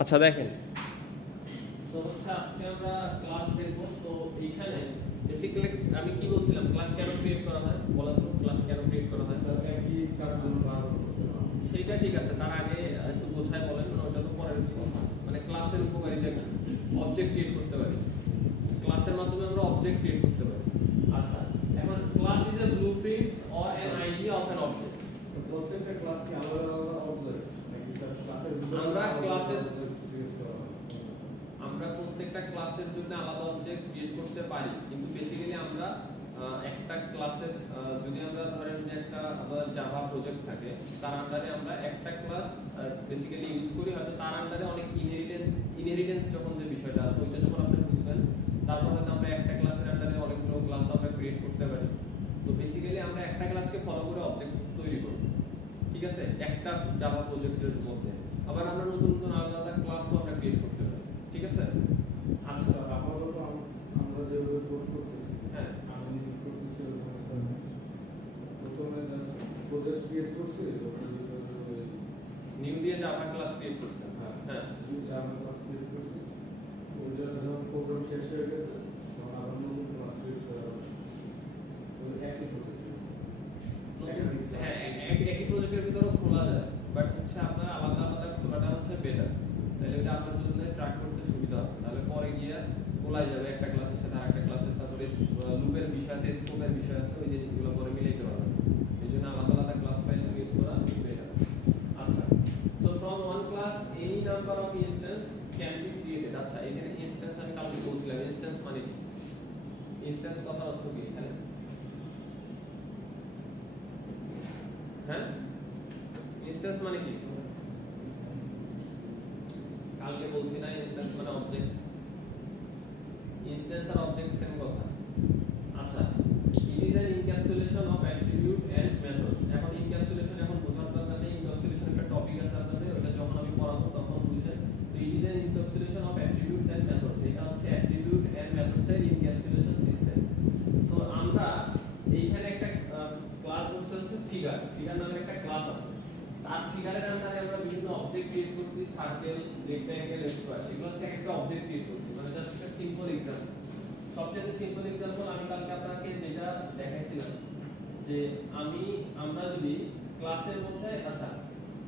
আচ্ছা দেখেন, তো হচ্ছে আজকে আমরা ক্লাস দেখব। তো এইখানে বেসিক্যালি আমি কি বলছিলাম, ক্লাস কেন ক্রিয়েট করা হয় বলা তো, ক্লাস কেন ক্রিয়েট করা হয় একই কাজ জন্য বারবার করতে হয়। সেইটা ঠিক আছে, তার আগে একটু বোঝায় বলেন, ওটা তো পরের কথা। মানে ক্লাসের উপকারিতা কি, অবজেক্ট ক্রিয়েট করতে পারি, ক্লাসের মাধ্যমে আমরা অবজেক্ট ক্রিয়েট করতে পারি। আচ্ছা, এখন class is a blueprint or an idea of an object. তো প্রত্যেকটা ক্লাস কি আলাদা আলাদা অবজেক্ট নাকি স্যার ক্লাসের আমরা প্রত্যেকটা ক্লাসের জন্য আলাদা অবজেক্ট ক্রিয়েট করতে পারি, কিন্তু বেসিক্যালি আমরা একটা ক্লাসের যদি আমরা ধরেন যে একটা জাভা প্রজেক্ট থাকে, তার আন্ডারে আমরা একটা ক্লাস বেসিক্যালি ইউজ করি, হয়তো তার আন্ডারে অনেক ইনহেরিটেন্স যখন যে বিষয়টা আছে ওইটা যখন আপনি বুঝবেন, তারপর হয়তো আমরা একটা ক্লাসের আন্ডারে অনেকগুলো ক্লাস আমরা ক্রিয়েট করতে পারি। তো বেসিক্যালি আমরা একটা ক্লাসকে ফলো করে অবজেক্ট তৈরি করব, ঠিক আছে, একটা জাভা প্রজেক্টের মধ্যে। আবার আমরা নতুন নতুন আলাদা ক্লাসও আমরা ক্রিয়েট করতে পারি, ঠিক আছে। আচ্ছা, আপাতত আমরা যে কোড করতেছি, হ্যাঁ আমি নিজে করতেছি ওখানে স্যার প্রথমে জাস্ট প্রজেক্ট ক্রিয়েট করছি, ওখানে ভিতরে নিউ দিয়ে জাভা ক্লাস ক্রিয়েট করছেন। হ্যাঁ হ্যাঁ জাভা ক্লাস ক্রিয়েট করছি, ওইটা যখন প্রোগ্রাম শেষ হয়ে গেছে তখন আবার নতুন ক্লাস ক্রিয়েট করা হবে। তো একই প্রজেক্ট, হ্যাঁ একই প্রজেক্টের ভিতরেও খোলা যায়, বাট হচ্ছে আপনার আলাদা আলাদা খোলাটা হচ্ছে বেটার, তাহলে এটা আপনার জন্য ট্র্যাক করতে সুবিধা হবে। তাহলে পরে গিয়ে খোলাই যাবে একটা ক্লাসের সাথে আরেকটা ক্লাসের, তারপরে লুপের বিষয় আছে, স্কোপের বিষয় আছে, ওই জিনিসগুলো পরে মিলাইতে পারবেন। এই জন্য আলাদা আলাদা ক্লাস ফাইল ক্রিয়েট করা বেটার। আচ্ছা, so from one class any number of instance can be created. আচ্ছা, এখানে ইনস্ট্যান্স আমি কালকে বলছিলাম, ইনস্ট্যান্স মানে কি, ইনস্ট্যান্স কথার অর্থ কি এখানে? হ্যাঁ, ইনস্ট্যান্স মানে কি? কালকে বলছি না, ইনস্ট্যান্স মানে অবজেক্ট। ইনস্ট্যান্স আর অবজেক্ট সেম কথা। আচ্ছা, it is an encapsulation of attribute and methods. এখন এনক্যাপসুলেশন এখন বোঝার দরকার নেই, এনক্যাপসুলেশন একটা টপিক আছে আপনাদের, ওটা যখন আমি পড়াবো তখন বুঝেন। তো it is an encapsulation of attributes and methods, এটা হচ্ছে অ্যাট্রিবিউট এন্ড মেথডস এর এনক্যাপসুলেশন সিস্টেম। সো আমরা এইখানে একটা ক্লাস বলতে হচ্ছে ফিগার, ফিগার নামে একটা ক্লাস আছে। তার ফিগারের আন্ডারে আমরা বিভিন্ন অবজেক্ট ক্রিয়েট করছি, সার্কেল, রেক্ট্যাঙ্গেল, স্কয়ার, এগুলো হচ্ছে একটা অবজেক্ট ক্রিয়েট করছি। মানে জাস্ট একটা সিম্পল एग्जांपल, সবচেয়ে সিম্পল एग्जांपल আমি কালকে আপনাকে যেটা দেখাইছিলাম, যে আমরা যদি ক্লাসের মধ্যে, আচ্ছা,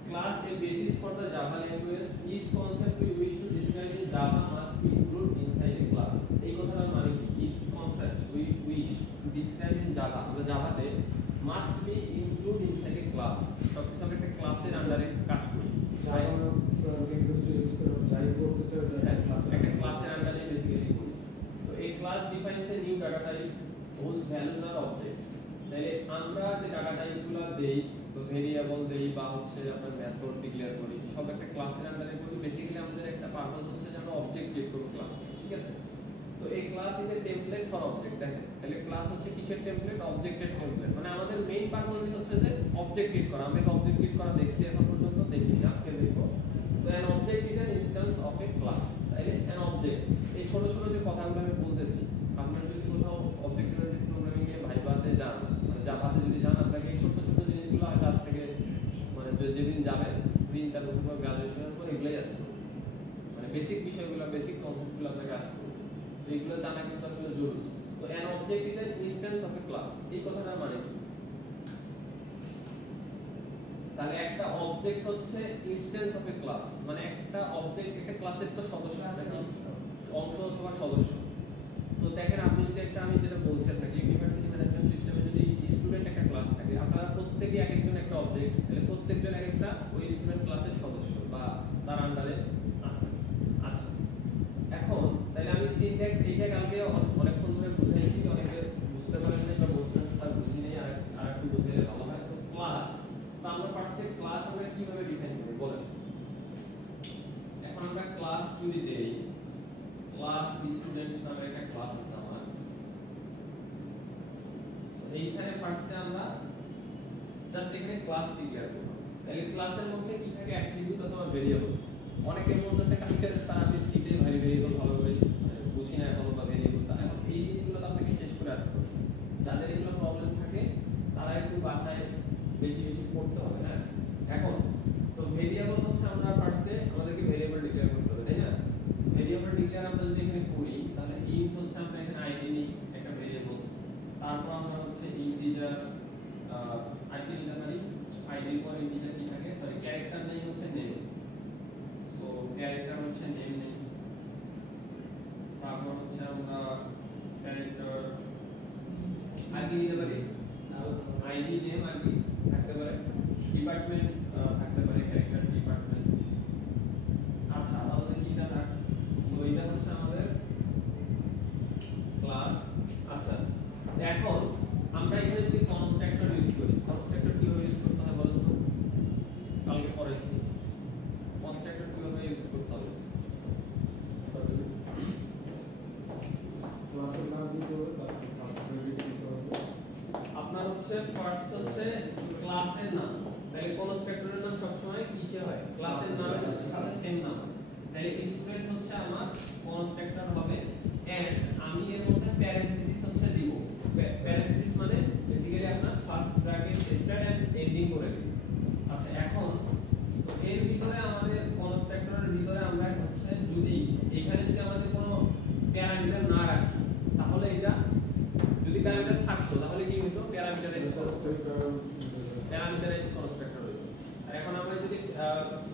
class a basis for the Java language, each concept we wish to describe in Java must be include inside a class. এই কথাটার মানে কি, each concept we wish to describe in Java, আমরা জাভাতে must be include inside a class, সবকিছু আমরা একটা ক্লাসের আন্ডারে কাজ করি। একটা ক্লাসের আন্ডারে বেসিক্যালি করি। তো এই class defines a new data type whose values are objects। তাহলে আমরা যে ডাটা টাইপগুলো দেই, তো ভেরিয়েবল দেই বা হচ্ছে আপনার মেথড ডিক্লেয়ার করি, সব একটা ক্লাসের আন্ডারে করি। বেসিক্যালি আমাদের একটা পারপাস হচ্ছে যে আমরা অবজেক্ট ক্রিয়েট করব ক্লাস থেকে, ঠিক আছে। তো এই class is a template for object. দেখেন, তাহলে ক্লাস হচ্ছে কিসের টেমপ্লেট? অবজেক্টের টেমপ্লেট। মানে আমাদের মেইন পারপাস হচ্ছে যে অবজেক্ট ক্রিয়েট করা। আমরা অবজেক্ট ক্রিয়েট করা দেখছি এখন পর্যন্ত, দেখিনি, আজকে দেখব। তো an object is an instance of a class। তাইলে an object, এই ছোট ছোট যে কথাগুলো আমি বলতেছি, আপনারা যদি কোথাও অবজেক্ট ওরিয়েন্টেড প্রোগ্রামিং এ ভাইভাতে যান, মানে জাভাতে যদি যান, আপনাকে এই ছোট ছোট জিনিসগুলো হয়তো আজ থেকে মানে যেদিন যাবেন 3-4 বছর পর গ্রাজুয়েশনের পর এগুলাই আসবে, মানে বেসিক বিষয়গুলো, বেসিক কনসেপ্টগুলো আপনাকে আসবে, যেগুলো জানা কিন্তু আসলে জরুরি। তো an object is an instance of a class, এই কথাটা মানে কি? তাহলে একটা অবজেক্ট হচ্ছে ইনস্ট্যান্স অফ এ ক্লাস, মানে একটা অবজেক্ট একটা ক্লাসের তো সদস্য আছে না, অংশ অথবা সদস্য। তো দেখেন, আপনি যদি একটা, আমি যেটা বলছি আপনাকে, ইউনিভার্সিটি ম্যানেজমেন্ট সিস্টেমে যদি স্টুডেন্ট একটা ক্লাস থাকে, আপনারা প্রত্যেকই এক একজন একটা অবজেক্ট, তাহলে প্রত্যেকজন এক একটা ওই স্টুডেন্ট ক্লাসের সদস্য বা তার আন্ডারে আছে। আচ্ছা, এখন তাহলে আমি সিনট্যাক্স এইটা কালকে অনেকক্ষণ ধরে বুঝাইছি, অনেকে বুঝতে পারেন না বা বলছেন স্যার বুঝি নেই, আর একটু বুঝাইলে ভালো হয়। তো ক্লাস, তো আমরা ফার্স্টে ক্লাস আমরা কিভাবে ডিফাইন করব বলেন। এখন আমরা ক্লাস যদি দেই, ক্লাস স্টুডেন্ট নামে একটা ক্লাস আছে আমার। সো এইখানে ফার্স্টে আমরা জাস্ট এখানে ক্লাস ডিক্লেয়ার করব। তাহলে ক্লাসের মধ্যে কি থাকে? অ্যাট্রিবিউট অথবা ভেরিয়েবল। অনেকে বলতেছে কালকে স্যার আপনি সিতে ভেরিয়েবল ভালো করে বুঝি না এখনো, বা ভেরিয়েবল, এখন এই জিনিসগুলো তো আপনাকে শেষ করে আসতে হবে। যাদের এগুলো প্রবলেম থাকে তারা একটু বাসায় বেশি বেশি পড়তে হবে। হ্যাঁ, এখন তো ভেরিয়েবল হচ্ছে আমরা ফার্স্টে আমাদেরকে ভেরিয়েবল ডিক্লেয়ার করতে কি দিতে পারি আইডি নেম আর কি থাকতে পারে ডিপার্টমেন্ট থাকতে পারে ক্যারেক্টার ডিপার্টমেন্ট আচ্ছা তাহলে কিটা থাক তো এটা হচ্ছে আমাদের ক্লাস আচ্ছা এখন আমরা এখানে যদি কনস্ট্রাক্টর ইউজ করি কনস্ট্রাক্টর কিভাবে ইউজ করতে হয় বলুন তো কালকে পড়াইছি কনস্ট্রাক্টর কিভাবে ইউজ করতে হবে ক্লাসের নাম দিতে হবে তারপর ক্লাস ক্রেডিট দিতে হবে আপনার হচ্ছে ফার্স্ট হচ্ছে ক্লাসের নাম তাহলে কনস্ট্রাক্টরের নাম সব সময় কিসে হয় ক্লাসের নামের সাথে সেম নাম তাহলে স্টুডেন্ট হচ্ছে আমার কনস্ট্রাক্টর হবে এন্ড আমি এর মধ্যে প্যারেনথেসিস হচ্ছে দিব প্যারেনথেসিস মানে বেসিক্যালি আপনার first bracket start and ending করে দিই আচ্ছা এখন তো এর ভিতরে আমাদের কনস্ট্রাক্টরের ভিতরে আমরা হচ্ছে যদি এখানে যদি আমাদের কোনো প্যারামিটার না রাখি তাহলে এটা যদি প্যারামিটার থাকতো তাহলে কি হতো প্যারামিটারাইজড কনস্ট্রাক্টর হতো আর এখন আমরা যদি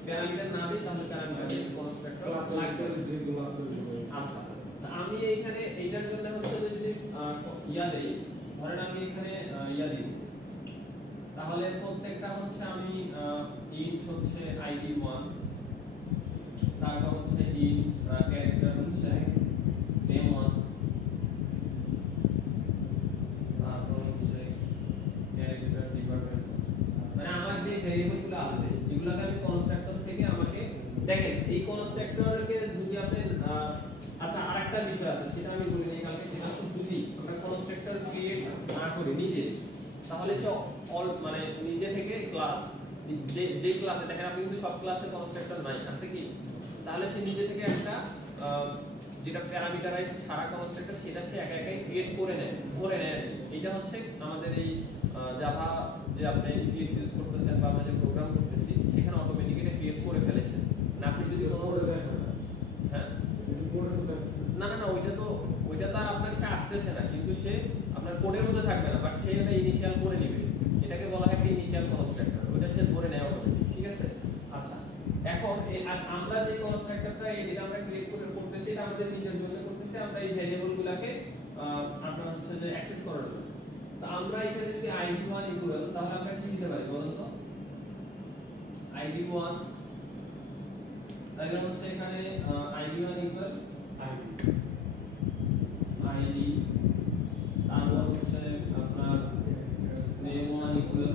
প্যারামিটার না দিই তাহলে প্যারামিটারাইজড কনস্ট্রাক্টর লাগবে যেগুলো আছে আচ্ছা আমি এইখানে এইটার জন্য হচ্ছে যদি ইয়া দেই ধরেন আমি এখানে ইয়া দিই তাহলে প্রত্যেকটা হচ্ছে আমি ইন্ট হচ্ছে আইডি 1 তারপর হচ্ছে ইন্ট ক্যারেক্টার হচ্ছে নেম 1 তারপর হচ্ছে ক্যারেক্টার ডিপার্টমেন্ট মানে আমার যে ভেরিয়েবলগুলো আছে এগুলোকে আমি কনস্ট্রাক্টর থেকে আমাকে দেখেন এই কনস্ট্রাক্টরকে যদি আপনি আচ্ছা আরেকটা বিষয় আছে সেটা আমি বলি নিই কালকে সেটা হচ্ছে যদি আমরা কনস্ট্রাক্টর ক্রিয়েট না করি নিজে তাহলে সে অল মানে নিজে থেকে ক্লাস যে ক্লাসে দেখেন আপনি কিন্তু সব ক্লাসে কনস্ট্রাক্টর নাই আছে কি তাহলে সে নিজে থেকে একটা যেটা প্যারামিটারাইজ ছাড়া কনস্ট্রাক্টর সেটা সে একা একাই ক্রিয়েট করে নেয় ধরে নেয় এটা হচ্ছে আমাদের এই জাভা যে আপনি ইক্লিপস ইউজ করতেছেন বা আমরা যে প্রোগ্রাম করতেছি সেখানে অটোমেটিক্যালি এটা ক্রিয়েট করে ফেলেছে না আপনি যদি কোনো হ্যাঁ না না না ওইটা তো আর আপনার সে আসতেছে না কিন্তু সে আপনার কোডের মধ্যে থাকবে না বাট সে এটা ইনিশিয়াল করে নেবে এটাকে বলা হয় একটা ইনিশিয়াল কনস্ট্রাক্টর ওটা সে ধরে নেয় অটোমেটিক ঠিক আছে আচ্ছা এখন আমরা যে কনস্ট্রাক্টরটা এটা আমরা ক্রিয়েট করতেছি এটা আমাদের নিজের জন্য করতেছি আমরা এই ভেরিয়েবলগুলোকে আপনার হচ্ছে যে অ্যাক্সেস করার জন্য তো আমরা এখানে যদি id1 ইকুয়াল তাহলে আমরা কি দিতে পারি বলুন তো id1 তাহলে হচ্ছে এখানে id1 ইকুয়াল id তারপর হচ্ছে আপনার name1 ইকুয়াল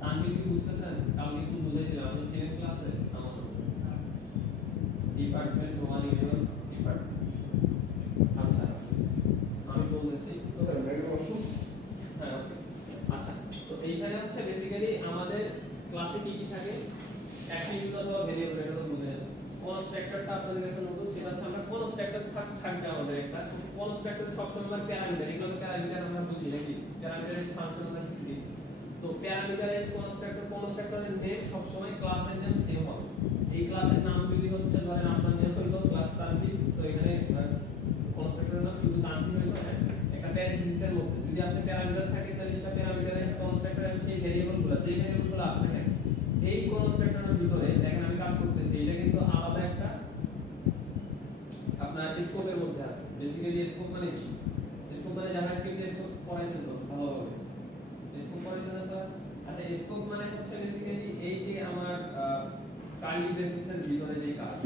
তানভীর কি বুঝতেছেন কালকে একটু বুঝাইছিলাম আমি সেকেন্ড ক্লাসে সামান্য ডিপার্টমেন্ট 1 ইকুয়াল ডিপার্টমেন্ট আচ্ছা আমি বলতেছি স্যার মেগা অপশন হ্যাঁ ওকে আচ্ছা তো এইখানে হচ্ছে বেসিক্যালি আমাদের ক্লাসে কি কি থাকে অ্যাট্রিবিউট অথবা ভেরিয়েবল এটা তো বুঝে কনস্ট্রাক্টরটা আপনাদের কাছে নতুন সেটা হচ্ছে আমরা কনস্ট্রাক্টর থাকবে আমাদের একটা কনস্ট্রাক্টর সবসময় প্যারামিটার এগুলো তো প্যারামিটার আমরা বুঝি নাকি প্যারামিটারাইজ ফাংশন আমরা শিখছি তো প্যারামিটারাইজ কনস্ট্রাক্টরের নেম সবসময় ক্লাসের নেম সেম হবে এই ক্লাসের নাম যদি হচ্ছে ধরেন আপনার নেম হইতো ক্লাস তানভীর তো এখানে কনস্ট্রাক্টরের নাম শুধু তানভীর হইতো একটা প্যারেনথেসিসের মধ্যে যদি আপনি প্যারামিটার থাকে তাহলে সেটা প্যারামিটারাইজ কনস্ট্রাক্টর এর সেই ভেরিয়েবলগুলো যে ভেরিয়েবলগুলো আছে দেখেন এই কনস্ট্রাক্টরের ভিতরে দেখেন আমি কাজ করতেছি এটা কিন্তু আলাদা একটা আপনার স্কোপের মধ্যে আছে বেসিক্যালি স্কোপ মানে কি স্কোপ মানে জাভাস্ক্রিপ্ট স্কোপ পড়াইছেন তো ভালোভাবে স্কোপ পড়াইছেন না স্যার আচ্ছা স্কোপ মানে হচ্ছে বেসিক্যালি এই যে আমার কার্লি ব্রেসেসের ভিতরে যে কাজ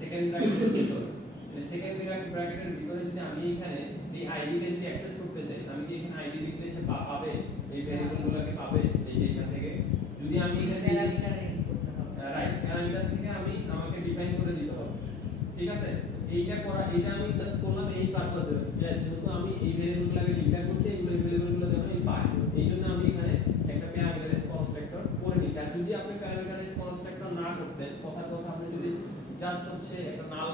সেকেন্ড ব্র্যাকেটের ভিতরে এই সেকেন্ড ব্র্যাকেটের ভিতরে যদি আমি এখানে এই আইডি কে যদি অ্যাক্সেস করতে চাই আমি কি এখানে আইডি লিখলে সে পাবে এই ভেরিয়েবলগুলোকে পাবে এই যে এখান থেকে যদি আমি এখানে রাইট প্যারামিটার থেকে আমাকে ডিফাইন করে দিতে হবে ঠিক আছে এইটা আমি জাস্ট করলাম এই পারপাসে যেহেতু আমি এই ভেরিয়েবলগুলোকে ডিফাইন করছি এই ভেরিয়েবলগুলো যখন আমি পাই এইজন্য আমি এখানে একটা প্যারামিটারাইজ কনস্ট্রাক্টর করে নিছি আর যদি আপনি প্যারামিটারাইজ কনস্ট্রাক্টর না করতেন কথার কথা আপনি যদি জাস্ট হচ্ছে একটা নাল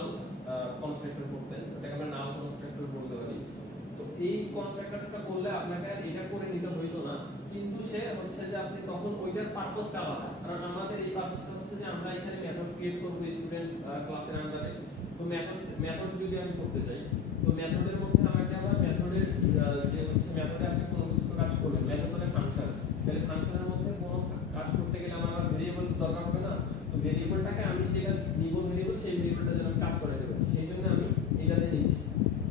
কনস্ট্রাক্টর করতেন ওটাকে আমরা নাল কনস্ট্রাক্টর বলতে পারি তো এই কনস্ট্রাক্টরটা করলে আপনাকে এটা করে নিতে হইতো না কিন্তু সে হচ্ছে যে আপনি তখন ওইটার পারপাসটা আলাদা কারণ আমাদের এই পারপাসটা হচ্ছে যে আমরা এখানে মেথড ক্রিয়েট করব স্টুডেন্ট ক্লাসের আন্ডারে তো মেথড যদি আমি করতে চাই তো মেথডের মধ্যে আমাকে আবার মেথডের যে হচ্ছে মেথডে আপনি কোনো কিছু কাজ করবেন মেথড মানে ফাংশন তাহলে ফাংশনের মধ্যে কোনো কাজ করতে গেলে আমার আবার ভেরিয়েবল দরকার হবে না তো ভেরিয়েবলটাকে আমি যেটা নিব ভেরিয়েবল সেই ভেরিয়েবলটা যেন আমি কাজ করে দেব সেই জন্য আমি এটাতে নিচ্ছি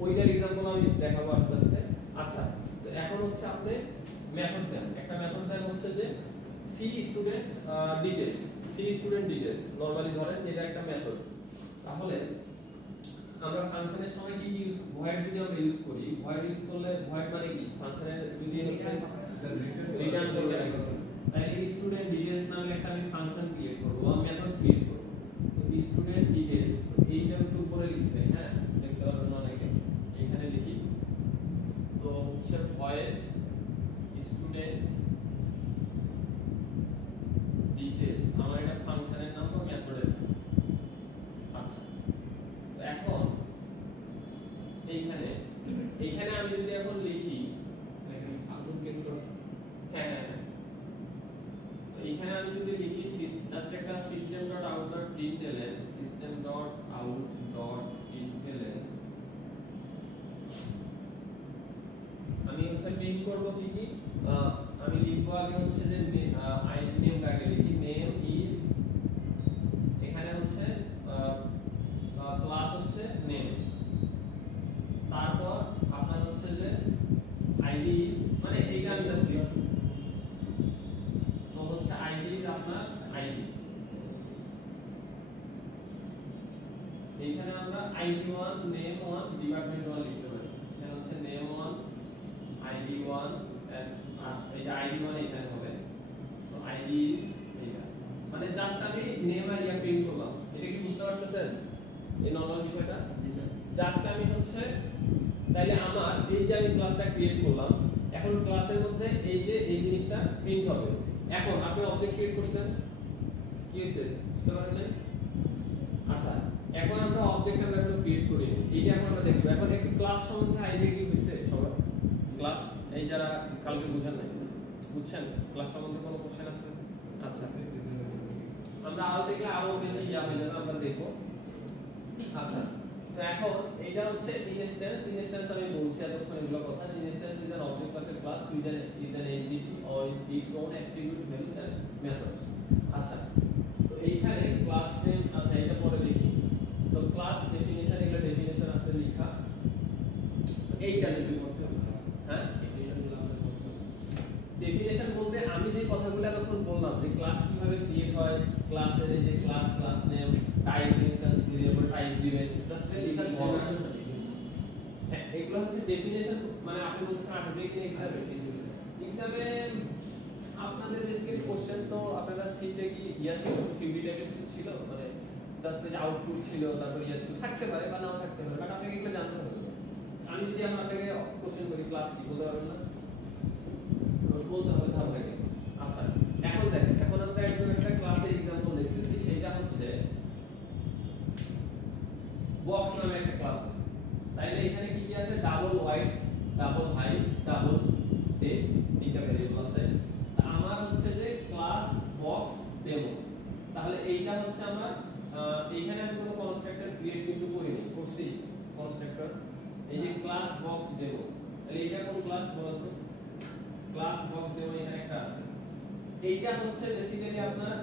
ওইটার एग्जांपल আমি দেখাবো আস্তে আস্তে আচ্ছা তো হচ্ছে আপনি মেথড দেন, একটা মেথড দেন হচ্ছে যে see student details, see student details normally ধরেন এটা একটা মেথড। তাহলে আমরা ফাংশনের সময় কি ইউজ, ভয়েড যদি আমরা ইউজ করি, ভয়েড ইউজ করলে ভয়েড মানে কি ফাংশনের যদি হচ্ছে রিটার্ন করবে না কিছু, তাহলে স্টুডেন্ট ডিটেইলস নামে একটা আমি ফাংশন ক্রিয়েট করব বা মেথড ক্রিয়েট করব। তো স্টুডেন্ট ডিটেইলস এইটা একটু উপরে লিখতে, হ্যাঁ দেখতে পারবেন অনেকে, এখানে লিখি। তো হচ্ছে ভয়েড স্টুডেন্ট ডিটেইলস আমার এটা ফাংশনের নাম বা মেথডের নাম। আচ্ছা, তো এখন এইখানে আমি যদি এখন লিখি হ্যাঁ, তো এইখানে আমি যদি লিখি জাস্ট একটা system.out.println, system.out.println আমি হচ্ছে প্রিন্ট করব কি কি, আমি লিখবো আগে হচ্ছে যে নেম আগে লিখি, নেম ইজ, এখানে হচ্ছে ক্লাস হচ্ছে নেম, তারপর আপনার হচ্ছে যে আইডি ইজ, মানে এইটা আমি জাস্ট লিখব, তো হচ্ছে আইডি ইজ আপনার আইডি, এইখানে আমরা id1 name1 department1 লিখতে পারি, এখানে হচ্ছে name1 id1 এন্ড এই যে id1 এখানে হবে, সো id ইজ এইটা, মানে জাস্ট আমি নেম আর ইয়া প্রিন্ট করলাম। এটা কি বুঝতে পারতেছেন এই নরমাল বিষয়টা? জাস্ট আমি হচ্ছে তাইলে আমার এই যে আমি ক্লাসটা ক্রিয়েট করলাম, এখন ক্লাসের মধ্যে এই যে এই জিনিসটা প্রিন্ট হবে। এখন আপনি অবজেক্ট ক্রিয়েট করছেন, কি হইছে বুঝতে পারেন না? আচ্ছা, এখন আমরা অবজেক্টের মেথড ক্রিয়েট করি, এইটা এখন আমরা দেখব। এখন একটু ক্লাস সম্বন্ধে আইডিয়া কি হইছে সবার? ক্লাস এই যারা কালকে বুঝেন নাই, বুঝছেন ক্লাস সম্বন্ধে কোনো কোশ্চেন আছে? আচ্ছা, আমরা আরো দেখলে আরো বেশি ইয়া হয়ে যাবে, আমরা দেখব। আচ্ছা, তো এখন এইটা হচ্ছে ইনস্ট্যান্স। ইনস্ট্যান্স আমি বলছি এতক্ষণ এগুলো কথা। Instance is an object of a class with an entity or its own attribute values and methods. আচ্ছা, তো এইখানে ক্লাস নেম, আচ্ছা এটা পরে লিখি। তো ক্লাস ডেফিনিশন, এগুলো ডেফিনিশন আছে লেখা, এইটা যদি করতে হবে, হ্যাঁ ডেফিনিশনগুলো আমাদের করতে হবে। ডেফিনিশন বলতে আমি যে কথাগুলো এতক্ষণ বললাম যে ক্লাস কিভাবে ক্রিয়েট হয়, ক্লাসের এই যে class, class name, type, instance variable type দিবেন, জাস্ট লেখা ধরন, হ্যাঁ এগুলো হচ্ছে ডেফিনিশন। মানে আপনি বলছেন আসবে কি এক্সামে আপনাদের বেসিক্যালি কোশ্চেন তো আপনারা সিটে কি ইয়া ছিল, কিউবি টাইপের কিছু ছিল, মানে জাস্ট যে আউটপুট ছিল, তারপর ইয়া ছিল, থাকতে পারে বা নাও থাকতে পারে, বাট আপনাকে এগুলো জানতে হবে। আমি যদি আপনাকে কোশ্চেন করি ক্লাস কি বলতে পারবেন না, বলতে হবে ধারণাকে। আচ্ছা, এখন দেখেন, এখন আমরা একদম একটা ক্লাসের एग्जांपल দেখতেছি, সেটা হচ্ছে বক্স নামে একটা ক্লাস আছে। তাইলে এখানে কি কি আছে? Double wide, double height, double depth, তিনটা ভেরিয়েবল আছে। আমার হচ্ছে যে ক্লাস বক্স ডেমো, তাহলে এইটা হচ্ছে আমরা এইখানে আমি কোনো কনস্ট্রাক্টর ক্রিয়েট কিন্তু করিনি, করছি কনস্ট্রাক্টর, এই যে ক্লাস বক্স ডেমো, তাহলে এটা কোন ক্লাস বলতো? ক্লাস বক্স ডেমো এখানে একটা আছে। এইটা হচ্ছে বেসিক্যালি আপনার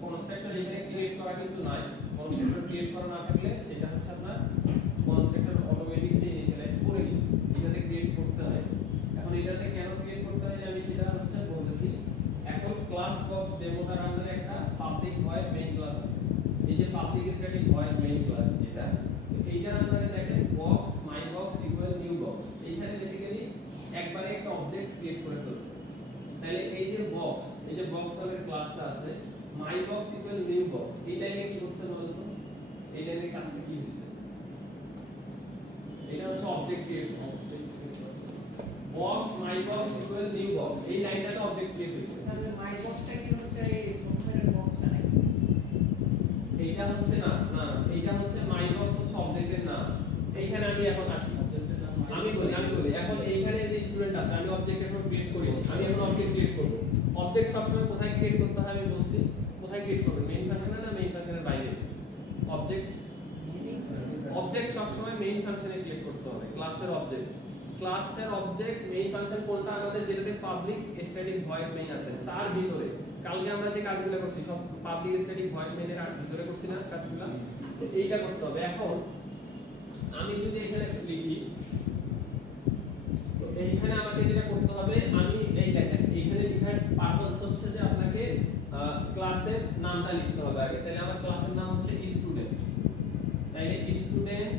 কনস্ট্রাক্টর এখানে ক্রিয়েট করা কিন্তু নাই। কনস্ট্রাক্টর ক্রিয়েট করা না থাকলে সেটা হচ্ছে আপনার কনস্ট্রাক্টর অটোমেটিক সে ইনিশিয়ালাইজ করে নিছে, এটাতে ক্রিয়েট করতে হয়। এখন এটাতে কেন ক্রিয়েট করতে হয় আমি সেটা হচ্ছে বলতেছি। এখন ক্লাস বক্স ডেমোটার আন্ডারে একটা পাবলিক ভয়েড মেইন ক্লাস আছে, এই যে public static void main class যেটা, তো এইটার আন্ডারে দেখেন বক্স মাই বক্স ইকুয়াল নিউ বক্স, এইখানে বেসিক্যালি একবারে একটা অবজেক্ট ক্রিয়েট করে ফেলছে। তাহলে এই যে বক্স, এই যে বক্স নামের ক্লাসটা আছে, মাই বক্স ইকুয়াল নিউ বক্স, এই লাইনে কি করছে বলতো? এই লাইনের কাজটা কি হইছে? এটা হচ্ছে অবজেক্ট ক্রিয়েট করছে, বক্স মাই বক্স ইকুয়াল নিউ বক্স, এই লাইনটাতে অবজেক্ট ক্রিয়েট হইছে। স্যার মাই বক্সটা কি হচ্ছে এই বক্সের বক্সটা নাকি? এইটা হচ্ছে না না না, এইটা হচ্ছে মাই বক্স হচ্ছে অবজেক্টের নাম। এইখানে আমি এখন আসি, আমি বলি এখন এইখানে যে স্টুডেন্ট আছে, আমি অবজেক্ট এখন ক্রিয়েট করি, আমি এখন অবজেক্ট ক্রিয়েট করব। অবজেক্ট সবসময় কোথায় ক্রিয়েট করতে হয় আমি বলছি, কোথায় ক্রিয়েট করবে? মেইন ফাংশনে না মেইন ফাংশনের বাইরে? অবজেক্ট সবসময় মেইন ফাংশনে ক্রিয়েট করতে হবে। ক্লাসের অবজেক্ট মেইন ফাংশন কোনটা আমাদের, যেটাতে পাবলিক স্ট্যাটিক ভয়েড মেইন আছে তার ভিতরে। কালকে আমরা যে কাজগুলো করছি সব পাবলিক স্ট্যাটিক ভয়েড মেইনের ভিতরে করছি না কাজগুলো, তো এইটা করতে হবে। এখন আমি যদি এখানে লিখি এইখানে আমাকে যেটা করতে হবে আমি এই দেখেন এইখানে লেখার পারপাস হচ্ছে যে আপনাকে ক্লাসের নামটা লিখতে হবে আগে তাহলে আমার ক্লাসের নাম হচ্ছে স্টুডেন্ট তাইলে স্টুডেন্ট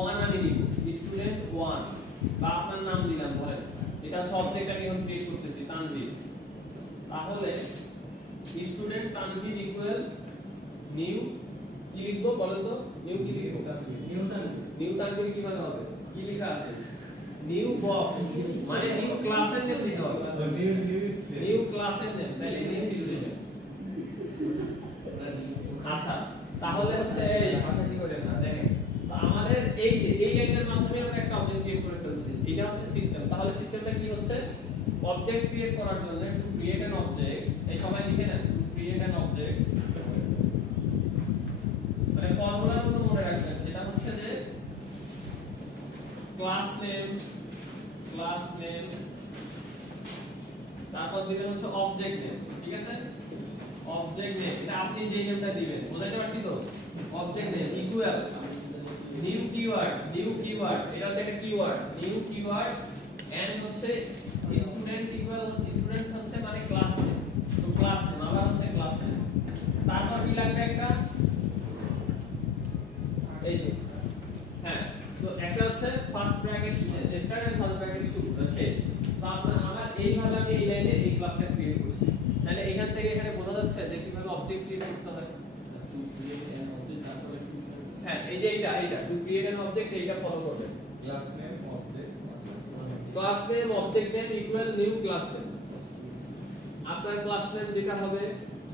1 আমি দিব স্টুডেন্ট 1 বা আপনার নাম দিলাম ধরেন এটা হচ্ছে অবজেক্ট আমি এখন ক্রিয়েট করতেছি তানভীর তাহলে স্টুডেন্ট তানভীর ইকুয়াল নিউ কি লিখবো বলো তো নিউ কি লিখবো নিউ তানভীর কিভাবে হবে কি লেখা আছে নিউ বক্স মানে নিউ ক্লাসের নেম দিতে হবে নিউ ক্লাসের নেম তাহলে নিউ স্টুডেন্ট আচ্ছা তাহলে হচ্ছে ভাষা কি করে না দেখেন তো আমাদের এই যে এই লাইনের মাধ্যমে আমরা একটা অবজেক্ট ক্রিয়েট করে ফেলছি এটা হচ্ছে সিস্টেম তাহলে সিস্টেমটা কি হচ্ছে অবজেক্ট ক্রিয়েট করার জন্য টু ক্রিয়েট অ্যান অবজেক্ট এই সবাই লিখে নেন টু ক্রিয়েট অ্যান অবজেক্ট মানে ফর্মুলার মতো মনে রাখবেন সেটা হচ্ছে যে ক্লাস নেম তারপর দিবেন হচ্ছে অবজেক্ট নেম ঠিক আছে অবজেক্ট নেম এটা আপনি যে নেমটা দিবেন বুঝাতে পারছি তো object name equal new keyword এটা হচ্ছে একটা কিওয়ার্ড নিউ কিওয়ার্ড এন্ড হচ্ছে স্টুডেন্ট ইকুয়াল স্টুডেন্ট হচ্ছে মানে ক্লাস তো ক্লাস নেম আবার হচ্ছে ক্লাস নেম তারপর কি লাগবে একটা এই যে হ্যাঁ তো একটা হচ্ছে first bracket start and first bracket শুরু শেষ তো আমরা এইভাবে আমি এই লাইনে এই ক্লাসটা ক্রিয়েট করছি তাহলে এখান থেকে এখানে বোঝা যাচ্ছে যে কিভাবে অবজেক্ট ক্রিয়েট করতে হয় হ্যাঁ এই যে এইটা টু ক্রিয়েট অ্যান অবজেক্ট এইটা ফলো করবে class name object name equal new class name আপনার ক্লাস নেম যেটা হবে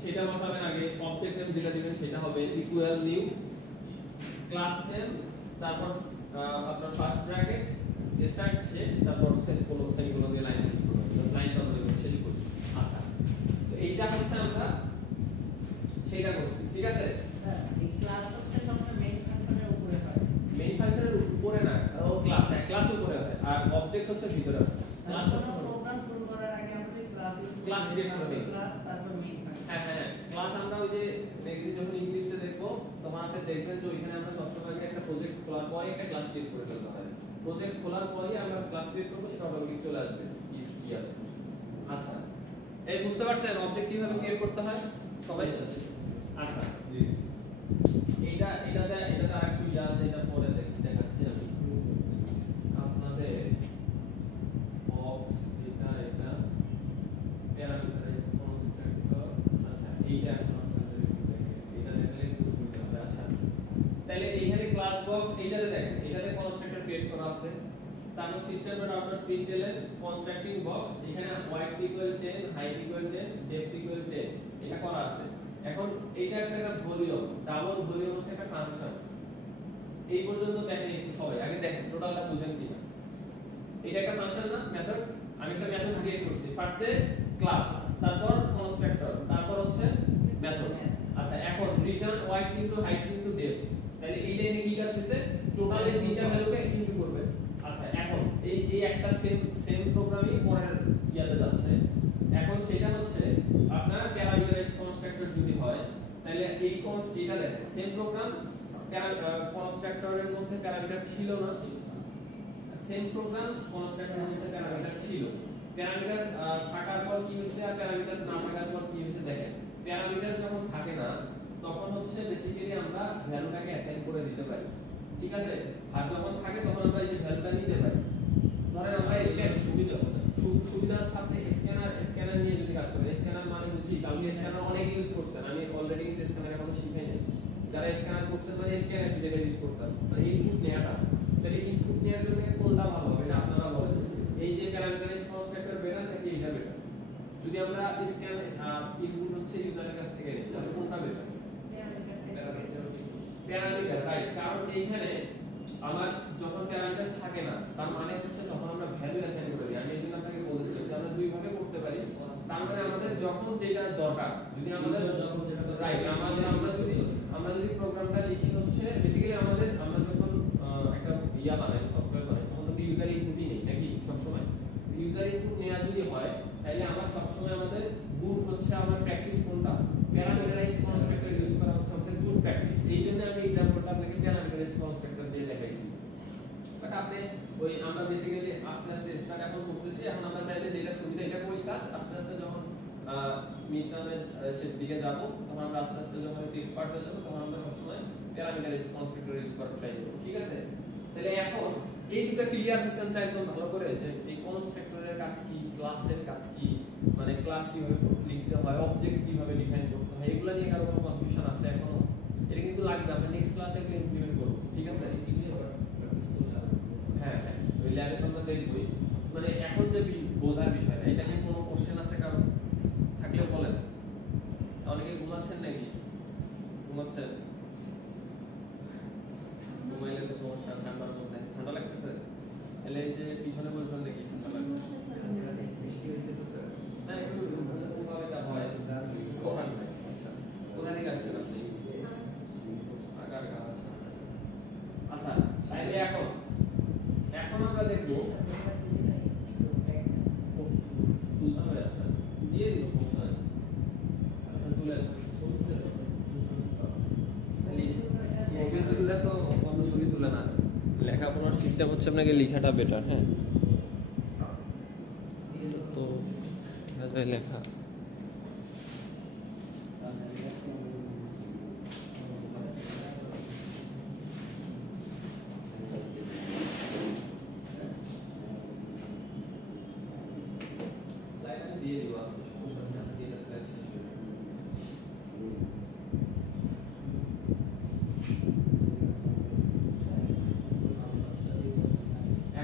সেটা বসাবেন আগে অবজেক্ট নেম যেটা দিবেন সেটা হবে ইকুয়াল নিউ ক্লাস নেম তারপর আপনার ফার্স্ট ব্র্যাকেট স্টার্ট শেষ তারপর সেমিকোলন দিয়ে লাইন শেষ করব লাইনটা আমরা শেষ করব আচ্ছা তো এইটা হচ্ছে আমরা সেটা করছি ঠিক আছে স্যার এই ক্লাস হচ্ছে সবসময় মেইন ফাংশনের উপরে হয় মেইন ফাংশনের উপরে না ও ক্লাস ক্লাস উপরে হয় আর অবজেক্ট হচ্ছে ভিতরে আছে ক্লাস প্রোগ্রাম শুরু করার আগে আমাদের ক্লাস ক্রিয়েট করে দিই ক্লাস তারপর মেইন হ্যাঁ ক্লাস আমরা ওই যে নেক্সট যখন ইংলিশে দেখবো তখন আপনি দেখবেন যে ওইখানে আমরা সবসময় একটা প্রজেক্ট খোলার পরে একটা ক্লাস ক্রিয়েট করে ফেলতে হয় প্রজেক্ট খোলার পরেই আমরা ক্লাস ক্রিয়েট করব সেটা অটোমেটিক চলে আসবে ক্লিয়ার আচ্ছা এই বুঝতে পারছেন অবজেক্ট কিভাবে ক্রিয়েট করতে হয় সবাই আচ্ছা জি এটাতে আরেকটু আছে এটা পরে দেখাচ্ছি আমি আপনাদের বক্স এটা প্যারামিটার কনস্ট্রাক্টর আচ্ছা এইটা এটা দেখলে একটু সুবিধা হবে আচ্ছা তাহলে এইখানে ক্লাস বক্স এইটাতে দেখেন এটাতে কনস্ট্রাক্টর ক্রিয়েট করা আছে তারপর system dot out dot println constructing box এখানে width equal 10 height equal 10 depth equal 10 এটা করা আছে এখন এইটা একটা ভলিউম ডাবল ভলিউম হচ্ছে একটা ফাংশন এই পর্যন্ত দেখেন একটু সবাই আগে দেখেন টোটালটা বুঝেন কিনা এটা একটা ফাংশন না মেথড আমি একটা মেথড ক্রিয়েট করছি ফার্স্টে ক্লাস তারপর কনস্ট্রাক্টর তারপর হচ্ছে মেথড আচ্ছা এখন return wide into height into depth তাহলে এই লাইনে কি কাজ হচ্ছে টোটাল এই তিনটা ভ্যালুকে ইনটু করবে আচ্ছা এখন এই একটা সেম প্রোগ্রামই পরের ইয়াতে যাচ্ছে এখন সেটা হচ্ছে আপনার প্যারামিটারাইজড কনস্ট্রাক্টর যদি হয় তাহলে এই এটা দেখেন সেম প্রোগ্রাম কনস্ট্রাক্টরের মধ্যে প্যারামিটার ছিল না সেম প্রোগ্রাম কনস্ট্রাক্টরের মধ্যে প্যারামিটার ছিল প্যারামিটার থাকার পর কি হচ্ছে আর প্যারামিটার না থাকার পর কি হচ্ছে দেখেন প্যারামিটার যখন থাকে না তখন হচ্ছে বেসিক্যালি আমরা ভ্যালুটাকে অ্যাসাইন করে দিতে পারি ঠিক আছে আর যখন থাকে তখন আমরা এই যে ভ্যালুটা নিতে পারি ধরেন আমরা স্ক্যান সুবিধা হচ্ছে আপনি স্ক্যানার নিয়ে যদি কাজ করেন স্ক্যানার মানে বুঝি কালকে স্ক্যানার অনেক ইউজ করছেন আমি অলরেডি স্ক্যানার এখনো শিখাই নাই যারা স্ক্যানার করছেন মানে স্ক্যানার যেটা ইউজ করতাম মানে ইনপুট নেওয়াটা তাহলে ইনপুট নেওয়ার জন্য কোনটা ভালো হবে এটা আপনারা বলেন এই যে প্যারামিটারাইজড কনস্ট্রাক্টর বেটার নাকি এইটা বেটার যদি আমরা স্ক্যান ইনপুট হচ্ছে ইউজারের কাছ থেকে নিই তাহলে কোনটা বেটার প্যারামিটার রাইট কারণ এইখানে আমার যখন প্যারামিটার থাকে না তার মানে হচ্ছে যখন আমরা ভ্যালু অ্যাসাইন করে দিই আমি এইজন্য আপনাকে বলেছিলাম যে আমরা দুই ভাবে করতে পারি তার মানে আমাদের যখন যেটা দরকার যদি আমাদের রাইট আমরা যদি প্রোগ্রামটা লিখি হচ্ছে বেসিক্যালি আমরা যখন একটা বানাই সফটওয়্যার বানাই তখন তো ইউজার ইনপুটই নেই নাকি সব সময় ইউজার ইনপুট নেওয়া যদি হয় তাহলে আমরা সব সময় আমাদের গুড হচ্ছে আমার প্র্যাকটিস কোনটা প্যারামিটারাইজড কনস্ট্রাক্টর ইউজ করা হচ্ছে আমাদের গুড প্র্যাকটিস এইজন্য আমি एग्जांपलটা আপনাকে প্যারামিটারাইজড কনস্ট্রাক্টর দিয়ে দেখাইছি বাট আপনি ওই আমরা বেসিক্যালি আস্তে আস্তে স্টার্ট এখন করতেছি, এখন আমরা চাইলে যেটা সুবিধা এটা করি কাজ, আস্তে আস্তে যখন মিড টার্মের দিকে যাব তখন আমরা আস্তে আস্তে যখন একটু এক্সপার্ট হয়ে যাব তখন আমরা সবসময় প্যারামিটার রেসপন্স ভেক্টর ইউজ করার ট্রাই করব, ঠিক আছে? তাহলে এখন এই দুটো ক্লিয়ার হয়েছেন তো একদম ভালো করে যে এই কনস্ট্রাক্টরের কাজ কি, ক্লাসের কাজ কি, মানে ক্লাস কিভাবে লিখতে হয়, অবজেক্ট কিভাবে ডিফাইন করতে হয়, এগুলো নিয়ে কারো কোনো কনফিউশন আছে এখনো? এটা কিন্তু লাগবে, আমরা নেক্সট ক্লাসে এগুলো ইমপ্লিমেন্ট করব, ঠিক আছে? হ্যাঁ হ্যাঁ, ওই ল্যাবে তো আমরা দেখবই। মানে এখন যে বোঝার বিষয়, এটা নিয়ে কোনো কোশ্চেন আছে কারো? থাকলে বলেন। অনেকে ঘুমাচ্ছেন নাকি? ঘুমাচ্ছেন? মোবাইলে তো সমস্যা, ঠান্ডার মধ্যে ঠান্ডা লাগতেছে, তাহলে এই যে পিছনে বসবেন নাকি ঠান্ডা লাগবে? না একটু ওভাবে যা হয় কিছু করার নাই। আচ্ছা, কোথা থেকে আসছেন আপনি? আগার গাছ। আচ্ছা, তাইলে এখন আমরা দেখবো তুলতে হবে। আচ্ছা, দিয়ে দিব, সমস্যা নেই। আচ্ছা, তুলে ছবি তুলে তো কত ছবি তুলে না, লেখাপড়ার সিস্টেম হচ্ছে আপনাকে লেখাটা বেটার। হ্যাঁ, তো লেখা দিয়ে দিব, আজকে সমস্যা নেই, আজকে এটা স্লাইড শেষ হয়ে যাবে।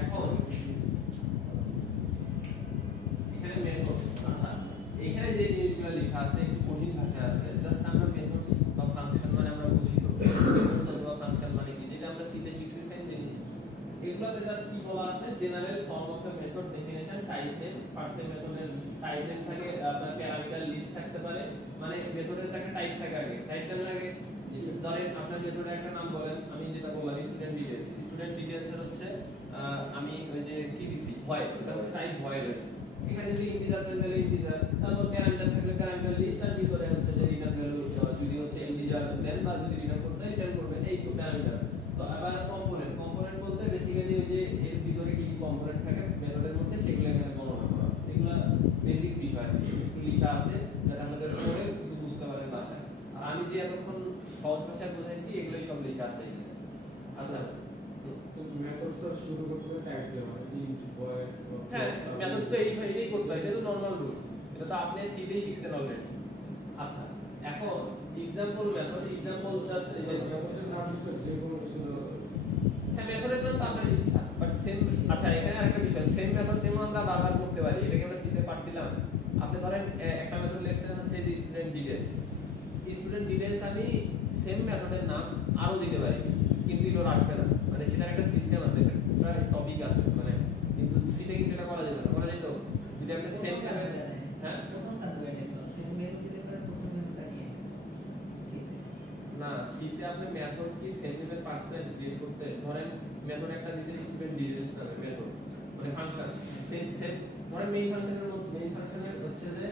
এখন এখানে মেথডস, আচ্ছা এখানে যে জিনিসগুলো লেখা আছে একটু কঠিন ভাষায় আছে, জাস্ট আমরা মেথডস বা ফাংশন মানে আমরা বুঝি তো মেথডস অথবা ফাংশন মানে কি, যেটা আমরা সিতে শিখছি সেম জিনিস। এগুলোতে জাস্ট কি বলা আছে, general form of A method definition, type name, first মেথডের টাইপ নেম থাকে, আপনার প্যারামিটার লিস্ট থাকতে পারে, মানে মেথডের একটা টাইপ থাকে আগে, টাইপটা থাকে। ধরেন আপনার মেথডের একটা নাম বলেন, আমি যেটা বললাম স্টুডেন্ট ডিটেইলস, স্টুডেন্ট ডিটেইলস এর হচ্ছে আমি ওই যে কি দিছি ভয়েড, এটা হচ্ছে টাইপ ভয়েড। এখানে যদি ইন্টিজার দেন তাহলে ইন্টিজার, তারপর প্যারামিটার থাকলে প্যারামিটার লিস্ট, আর ভিতরে হচ্ছে যে রিটার্ন ভ্যালু, যদি হচ্ছে ইন্টিজার দেন বা যদি রিটার্ন করতে রিটার্ন করবেন, এই তো প্যারামিটার। তো আবার কম্পোনেন্ট বলতে বেসিক্যালি ওই যে এর ভিতরে কি কি কম্পোনেন্ট থাকে মেথডের মধ্যে সেগুলো এখানে বর্ণনা করা আছে। এগুলা বেসিক বিষয় একটু লেখা আছে যাতে আমাদের পরে কিছু বুঝতে পারেন ভাষায়। আর আমি যে এতক্ষণ সহজ ভাষায় বোঝাইছি এগুলোই সব লেখা আছে এখানে। আচ্ছা, তো মেথডস শুরু করতে হবে টাইপ দিয়ে, মানে ইন্ট ভয়েড। হ্যাঁ, মেথড তো এইটাই করতে হয়, এটা তো নরমাল রুল, এটা তো আপনি সিতেই শিখছেন অলরেডি। আচ্ছা, এখন एग्जांपल মেথড, एग्जांपल জাস্ট এই যে মেথডের নাম দিছে যে কোনো কিছু দেওয়া যাবে। হ্যাঁ, মেথডের নাম তো আপনার ইচ্ছা, বাট সেম। আচ্ছা, এখানে আরেকটা বিষয়, সেম মেথড যেমন আমরা বারবার করতে পারি, এটাকে আমরা শিখতে পারছিলাম। আপনি ধরেন একটা মেথড লিখছেন হচ্ছে এই স্টুডেন্ট ডিটেইলস, স্টুডেন্ট ডিটেইলস আমি সেম মেথডের নাম আরো দিতে পারি, কিন্তু এর আসবে না, মানে সেটার একটা সিস্টেম আছে, একটা টপিক আছে, মানে কিন্তু সিতে কিন্তু এটা করা যাবে না, করা যেত যদি আপনি সেম হ্যাঁ না, সিতে আপনি মেথড কি সেম নেবেন পার্সেন্ট ক্রিয়েট করতে, ধরেন মেথড একটা দিয়েছে স্টুডেন্ট ডিটেইলস নামে মেথড, মানে ফাংশন সেম ধরেন মেইন ফাংশনের মধ্যে, মেইন ফাংশনের হচ্ছে যে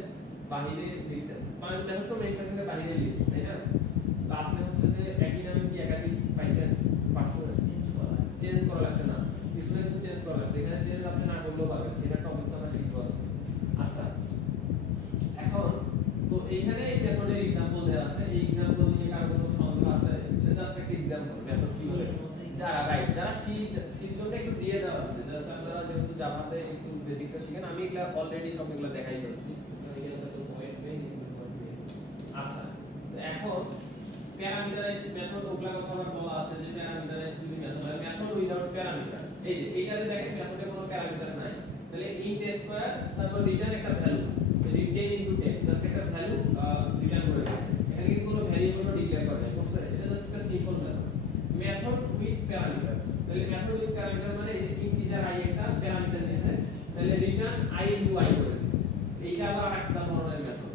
বাইরে দিয়েছেন, মানে মেথড তো মেইন ফাংশনের বাইরে লিখে, তাই না? তো আপনি হচ্ছে যে একই নামে কি একাধিক পাইছেন, পার্সেন্ট চেঞ্জ করা লাগছে না, কিছু না কিছু চেঞ্জ করা লাগছে, এখানে চেঞ্জ আপনি না করলেও পারবেন, সেটা টপিক আমরা শিখবো আজকে। আচ্ছা, এখন তো এইখানে এই মেথডের एग्जांपल দেয়া আছে, এই एग्जांपल নিয়ে কার কোনো সন্দেহ আছে? জাস্ট একটা एग्जांपल মেথড কি বলে, যারা রাইট, যারা সির জন্য একটু দিয়ে দেওয়া আছে, জাস্ট আপনারা যেহেতু জাভাতে একটু বেসিকটা শিখেন, আমি এগুলা অলরেডি সব এগুলা দেখাই দিয়েছি। আচ্ছা, তো এখন প্যারামিটারাইজড মেথড ওগুলা কথা বলা আছে যে প্যারামিটারাইজড যদি মেথড হয়, মেথড উইদাউট প্যারামিটার, এই যে এইটাতে দেখেন মেথডে কোনো প্যারামিটার নাই, তাহলে ইন্ট স্কয়ার তারপর রিটার্ন একটা ভ্যালু, রিটার্ন ইনটু 10 জাস্ট একটা ভ্যালু রিটার্ন করে দিচ্ছে, এখানে কিন্তু কোনো ভ্যারিয়েবল ডিক্লেয়ার করা নাই, বুঝছেন? এটা জাস্ট একটা সিম্পল মেথড উইথ প্যারামিটার। তাহলে মেথড উইথ প্যারামিটার মানে এই যে ইন্টিজার i একটা প্যারামিটার দিছে, তাহলে রিটার্ন i ইনটু i করে দিছে, এইটা আবার একটা ধরনের মেথড।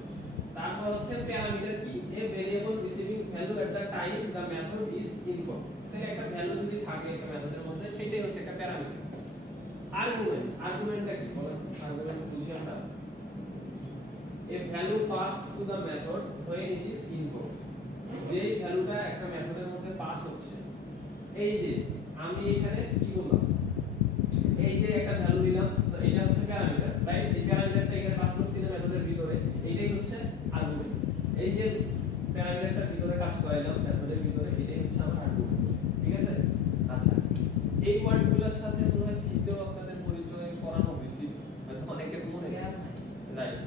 তারপর হচ্ছে প্যারামিটার কি, a variable receiving value at the time the method is invoked, তাহলে একটা ভ্যালু যদি থাকে একটা মেথডের মধ্যে সেটাই হচ্ছে একটা প্যারামিটার। আর্গুমেন্টটা কি বলেন, আর্গুমেন্ট বুঝি আমরা, a value passed to the method when it is invoked, যেই ভ্যালুটা একটা মেথডের মধ্যে পাস হচ্ছে, এই যে আমি এখানে কি বললাম যে একটা ভ্যালু দিলাম, তো এটা হচ্ছে প্যারামিটার, রাইট? এই প্যারামিটারটা এখানে পাস করছি না মেথডের ভিতরে, এইটাই হচ্ছে আর্গুমেন্ট। এই যে প্যারামিটারটার ভিতরে কাজ করাইলাম মেথডের ভিতরে, এটাই হচ্ছে আমার আর্গুমেন্ট, ঠিক আছে? আচ্ছা, এই ওয়ার্ডগুলোর সাথে মনে হয় সিতেও আপনাদের পরিচয় করানো হয়েছে, হয়তো অনেকের মনে নেই, রাইট?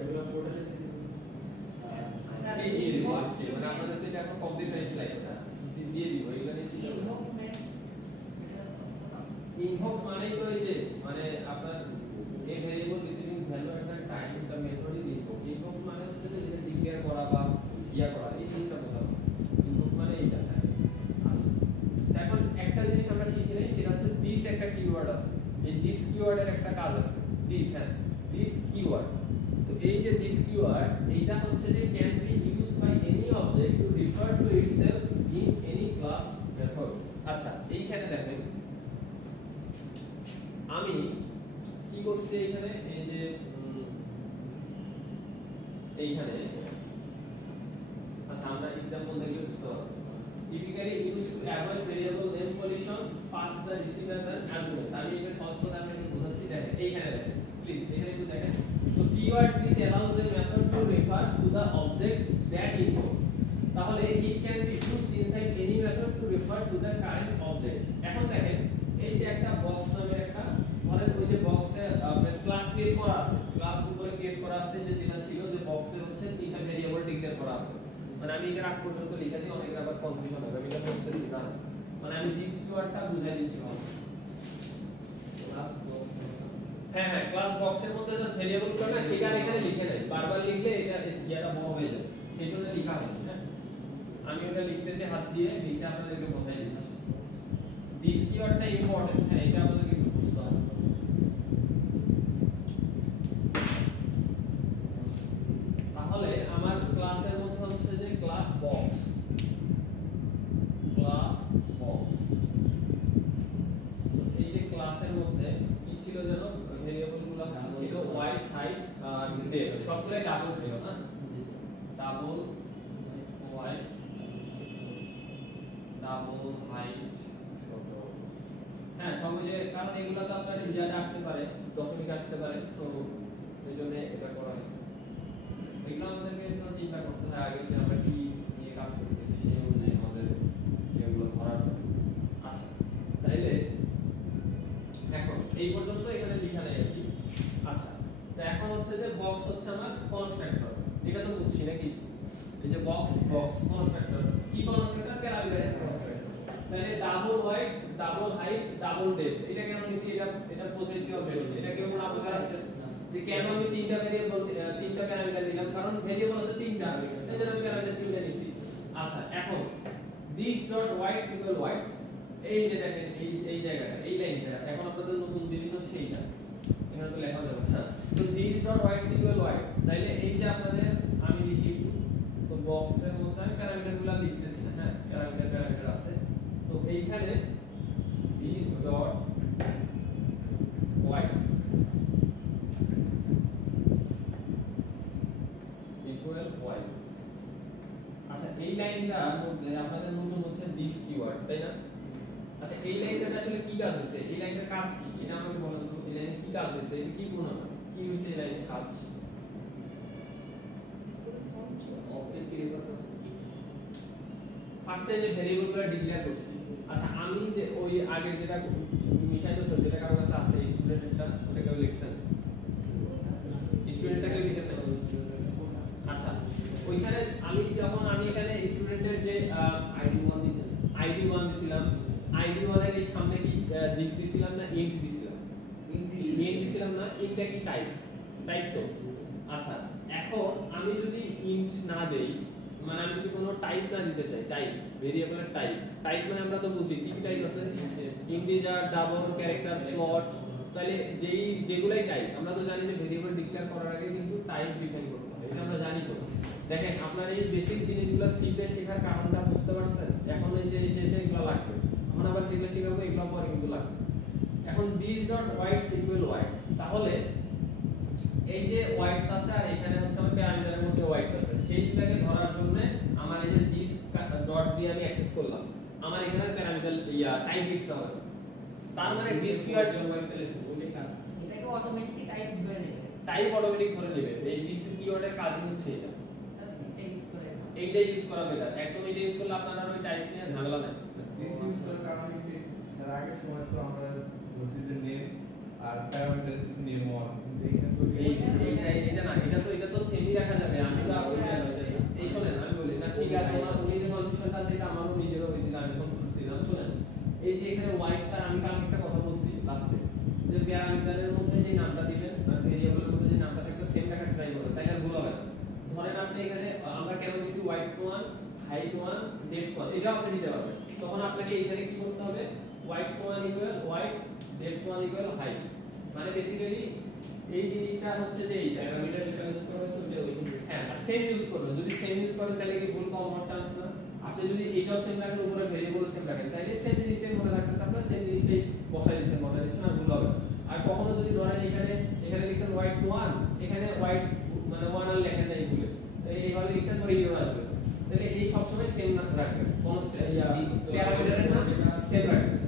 এগুলো পোর্টালে এই দিব আজকে, মানে আপনাদের তো এখন কমপ্লিট হয়ে স্লাইডটা দিয়ে দিব, এগুলো নিয়ে কি করব? ইনভোক মানেই তো এই যে মানে আপনার a variable receiving value at the time the method is invoke. Invoke মানে হচ্ছে যে যেটা ডিক্লেয়ার করা বা ইয়া করা, এই জিনিসটা বোঝানো। ইনভোক মানে এইটা। আচ্ছা, এখন একটা জিনিস আমরা শিখি নাই, সেটা হচ্ছে দিস একটা কিওয়ার্ড আছে। এই দিস কিওয়ার্ডের একটা কাজ আছে, দিস, হ্যাঁ, দিস কিওয়ার্ড। তো এই যে দিস কিওয়ার্ড, এইটা হচ্ছে যে can be used by any object to refer to itself in any class method. আচ্ছা, এইখানে দেখেন আমি কি করছি এখানে, এই যে এইখানে, আচ্ছা আমরা एग्जांपल দেখলে বুঝতে পারবো। Typically use to avoid variable name collision pass the receiver the argument. আমি এটা সহজ করে আপনাকে বোঝাচ্ছি, দেখেন এইখানে দেখেন প্লিজ, এখানে একটু দেখেন। So keyword this allows the method to refer to the object that invoke. তাহলে it can be used inside any method to refer to the current object. এখন দেখেন এই যে একটা বক্স নামে একটা, ধরেন ওই যে বক্সে ক্লাস ক্রিয়েট করা আছে, ক্লাস উপরে ক্রিয়েট করা আছে, যে যেটা ছিল যে বক্সে হচ্ছে তিনটা ভেরিয়েবল ডিক্লেয়ার করা আছে। মানে আমি এটা আগ পর্যন্ত লিখে দিই, অনেকের আবার কনফিউশন হবে, আমি এটা বুঝতে দিই না, মানে আমি দিস কিওয়ার্ডটা বুঝাই দিচ্ছি ভালো। ক্লাস বক্স, হ্যাঁ হ্যাঁ, ক্লাস বক্সের মধ্যে যে ভেরিয়েবল গুলো না, সেটা এখানে লিখে দেই, বারবার লিখলে এটা ইয়াটা বড় হয়ে যায়, সেইজন্য লেখা হয়। হ্যাঁ, আমি ওটা লিখতেছি হাত দিয়ে, লিখে আপনাদেরকে বোঝাই দিচ্ছি। দিস কিওয়ার্ডটা ইম্পর্টেন্ট, হ্যাঁ, এটা আপনাদের কিন্তু বুঝতে হবে। তাহলে আমার ক্লাসের মধ্যে হচ্ছে যে ক্লাস বক্স, ক্লাস বক্স, এই যে ক্লাসের মধ্যে কি ছিল যেন ভেরিয়েবল গুলো ছিল ওয়াইড, হাইট আর ডেপথ, সবগুলাই ডাবল ছিল না, ডাবল ওয়াইড, ডাবল হাইট, হ্যাঁ সব যে, কারণ এগুলো তো আপনার ইয়াতে আসতে পারে, দশমিক আসতে পারে, সো এইজন্য এটা করা হয়েছে। এগুলো আমাদেরকে একটু চিন্তা করতে হয় আগে যে আমরা কি নিয়ে কাজ করতেছি, সেই অনুযায়ী আমাদের এগুলো করার জন্য। আচ্ছা, তাইলে এখন এই পর্যন্ত এখানে লেখা নেই আর কি। আচ্ছা, তো এখন হচ্ছে যে বক্স হচ্ছে আমার কনস্ট্রাক্টর, এটা তো বুঝছি নাকি? এই যে বক্স, বক্স কনস্ট্রাক্টর কি? Constructor parameterized constructor. তাহলে double wide, double height, double depth, এটা কেন দিছি? এটা পজিটিভ ভ্যালু, এটা কি কোনো বোঝার আছে যে কেন আমি তিনটা ভেরিয়েবল, তিনটা প্যারামিটার নিলাম? কারণ ভেরিয়েবল আছে তিনটা, এজন্য আমি প্যারামিটার তিনটা নিছি। আচ্ছা, এখন this dot wide equal wide, এই যে দেখেন এই জায়গাটা, এই লাইনটা, এখন আপনাদের নতুন জিনিস হচ্ছে এইটা, এখানে তো লেখা যাবে না। তো this dot wide equal wide, তাইলে এই যে আপনাদের আমি লিখি, তো বক্সের মধ্যে আমি প্যারামিটারগুলো লিখতেছি না, হ্যাঁ প্যারামিটার আছে। তো এইখানে this dot wide equal wide. আচ্ছা, এই লাইনটার মধ্যে আপনাদের নতুন হচ্ছে দিস কিওয়ার্ড, তাই না? আচ্ছা, এই লাইনটা আসলে কি কাজ হয়েছে? এই লাইনটার কাজ কি? এটা আমাকে বলেন তো, এই লাইনে কি কাজ হয়েছে? এটা কি গুণ, কি হয়েছে এই লাইনের কাজ? অবজেক্ট কি রেফার করছে? ফার্স্টে যে ভেরিয়েবলগুলো ডিক্লেয়ার করছি। আচ্ছা, আমি যে ওই আগে যেটা মিশাইতে হতো, যেটা কারো কাছে আছে স্টুডেন্টটা, ওটাকে লিখছেন, স্টুডেন্টটাকে লিখেছেন। আচ্ছা, ওইখানে আমি যখন আমি এখানে স্টুডেন্টের যে আইডি 1 দিছিলাম, আইডি 1 দিছিলাম, আইডি 1 এর এই সামনে কি দিস দিছিলাম না ইন্ট দিছিলাম? ইন্ট দিছিলাম না? ইন্টটা কি টাইপ? টাইপ তো। আচ্ছা, এখন আমি যদি ইন্ট না দেই, মানে আমি যদি কোনো টাইপ না দিতে চাই, টাইপ ভেরিয়েবলের টাইপ, টাইপ মানে আমরা তো বুঝি কি টাইপ আছে, ইন্টিজার, ডাবল, ক্যারেক্টার, ফ্লোট, তাহলে যেগুলাই টাইপ, আমরা তো জানি যে ভেরিয়েবল ডিক্লেয়ার করার আগে কিন্তু টাইপ ডিফাইন করতে হয়, এটা আমরা জানি তো। দেখেন আপনার এই বেসিক জিনিসগুলো শিখে শেখার কারণটা বুঝতে পারছেন? এখন এই যে শেষে এগুলো লাগবে, এখন আবার যেগুলো শেখাবো এগুলো পরে কিন্তু লাগবে। এখন this dot wide equal wide, তাহলে এই যে ওয়াইড আছে আর এখানে হচ্ছে আমার প্যারামিটারের মধ্যে ওয়াইড আছে, সেইটাকে ধরার জন্য আমার এই যে দিস ডট দিয়ে আমি অ্যাক্সেস করলাম, আমার এখানে প্যারামিটার টাইপ লিখতে হবে। তার মানে দিস কিওয়ার্ড ওইটাই কাজ। এটাকে অটোমেটিকলি টাইপ করে নেবে। টাইপ অটোমেটিক ধরে নেবে। এই দিস কিওয়ার্ডের কাজই হচ্ছে এটা। এটা ইউজ করে না। এইটা ইউজ করা বেটার। একদম এটা ইউজ করলে আপনারা ওই টাইপ নিয়ে ঝামেলা নাই। দিস ইউজ করার কারণে কি স্যার আগের সময় তো আমরা বলছি যে নেম আর প্যারামিটার দিস নেম ওয়ান, কিন্তু এখানে তো এটা তো সেমই রাখা যাবে। আমি তো এই শোনেন আমি বলি না, ঠিক আছে আমার উনি যে কনফিউশনটা আছে এটা আমারও নিজেরও হয়েছিল, আমি কনফিউজ ছিলাম। শুনেন, এই যে এখানে হোয়াইটটা আমি কালকে একটা কথা বলছি লাস্টে, যে প্যারামিটারের মধ্যে যে নামটা দিবেন আর ভেরিয়েবলের মধ্যে যে নামটা থাকবে সেম রাখার ট্রাই করবেন, তাই আর ভুল হবে না। ধরেন আপনি এখানে আমরা কেন দিছি হোয়াইট 1, হাইট 1, ডেপথ 1, এটা আপনি দিতে পারবেন। তখন আপনাকে এখানে কি করতে হবে, white 1 equal white, depth 1 equal height. মানে বেসিক্যালি এই জিনিসটা হচ্ছে যে এই প্যারামিটার যেটা ইউজ করা হয়েছে ওটা ওই হ্যাঁ সেম ইউজ করবেন। যদি সেম ইউজ করেন তাহলে কি ভুল পাওয়ার কোনো চান্স না। আপনি যদি এইটাও সেম রাখেন উপরে ভেরিয়েবল সেম রাখেন তাহলে সেম জিনিসটাই মনে রাখতেছে, আপনারা সেম জিনিসটাই বসাই দিচ্ছেন, বসাই দিচ্ছেন, আর ভুল হবে। আর কখনো যদি ধরেন এখানে লিখছেন হোয়াইট 1, এখানে হোয়াইট মানে 1 আর লেখেন নাই ভুলে, এইভাবে লিখছেন পরে ইউরো আসবে, তাহলে এই সবসময় সেম রাখবেন। কোন প্যারামিটারের নাম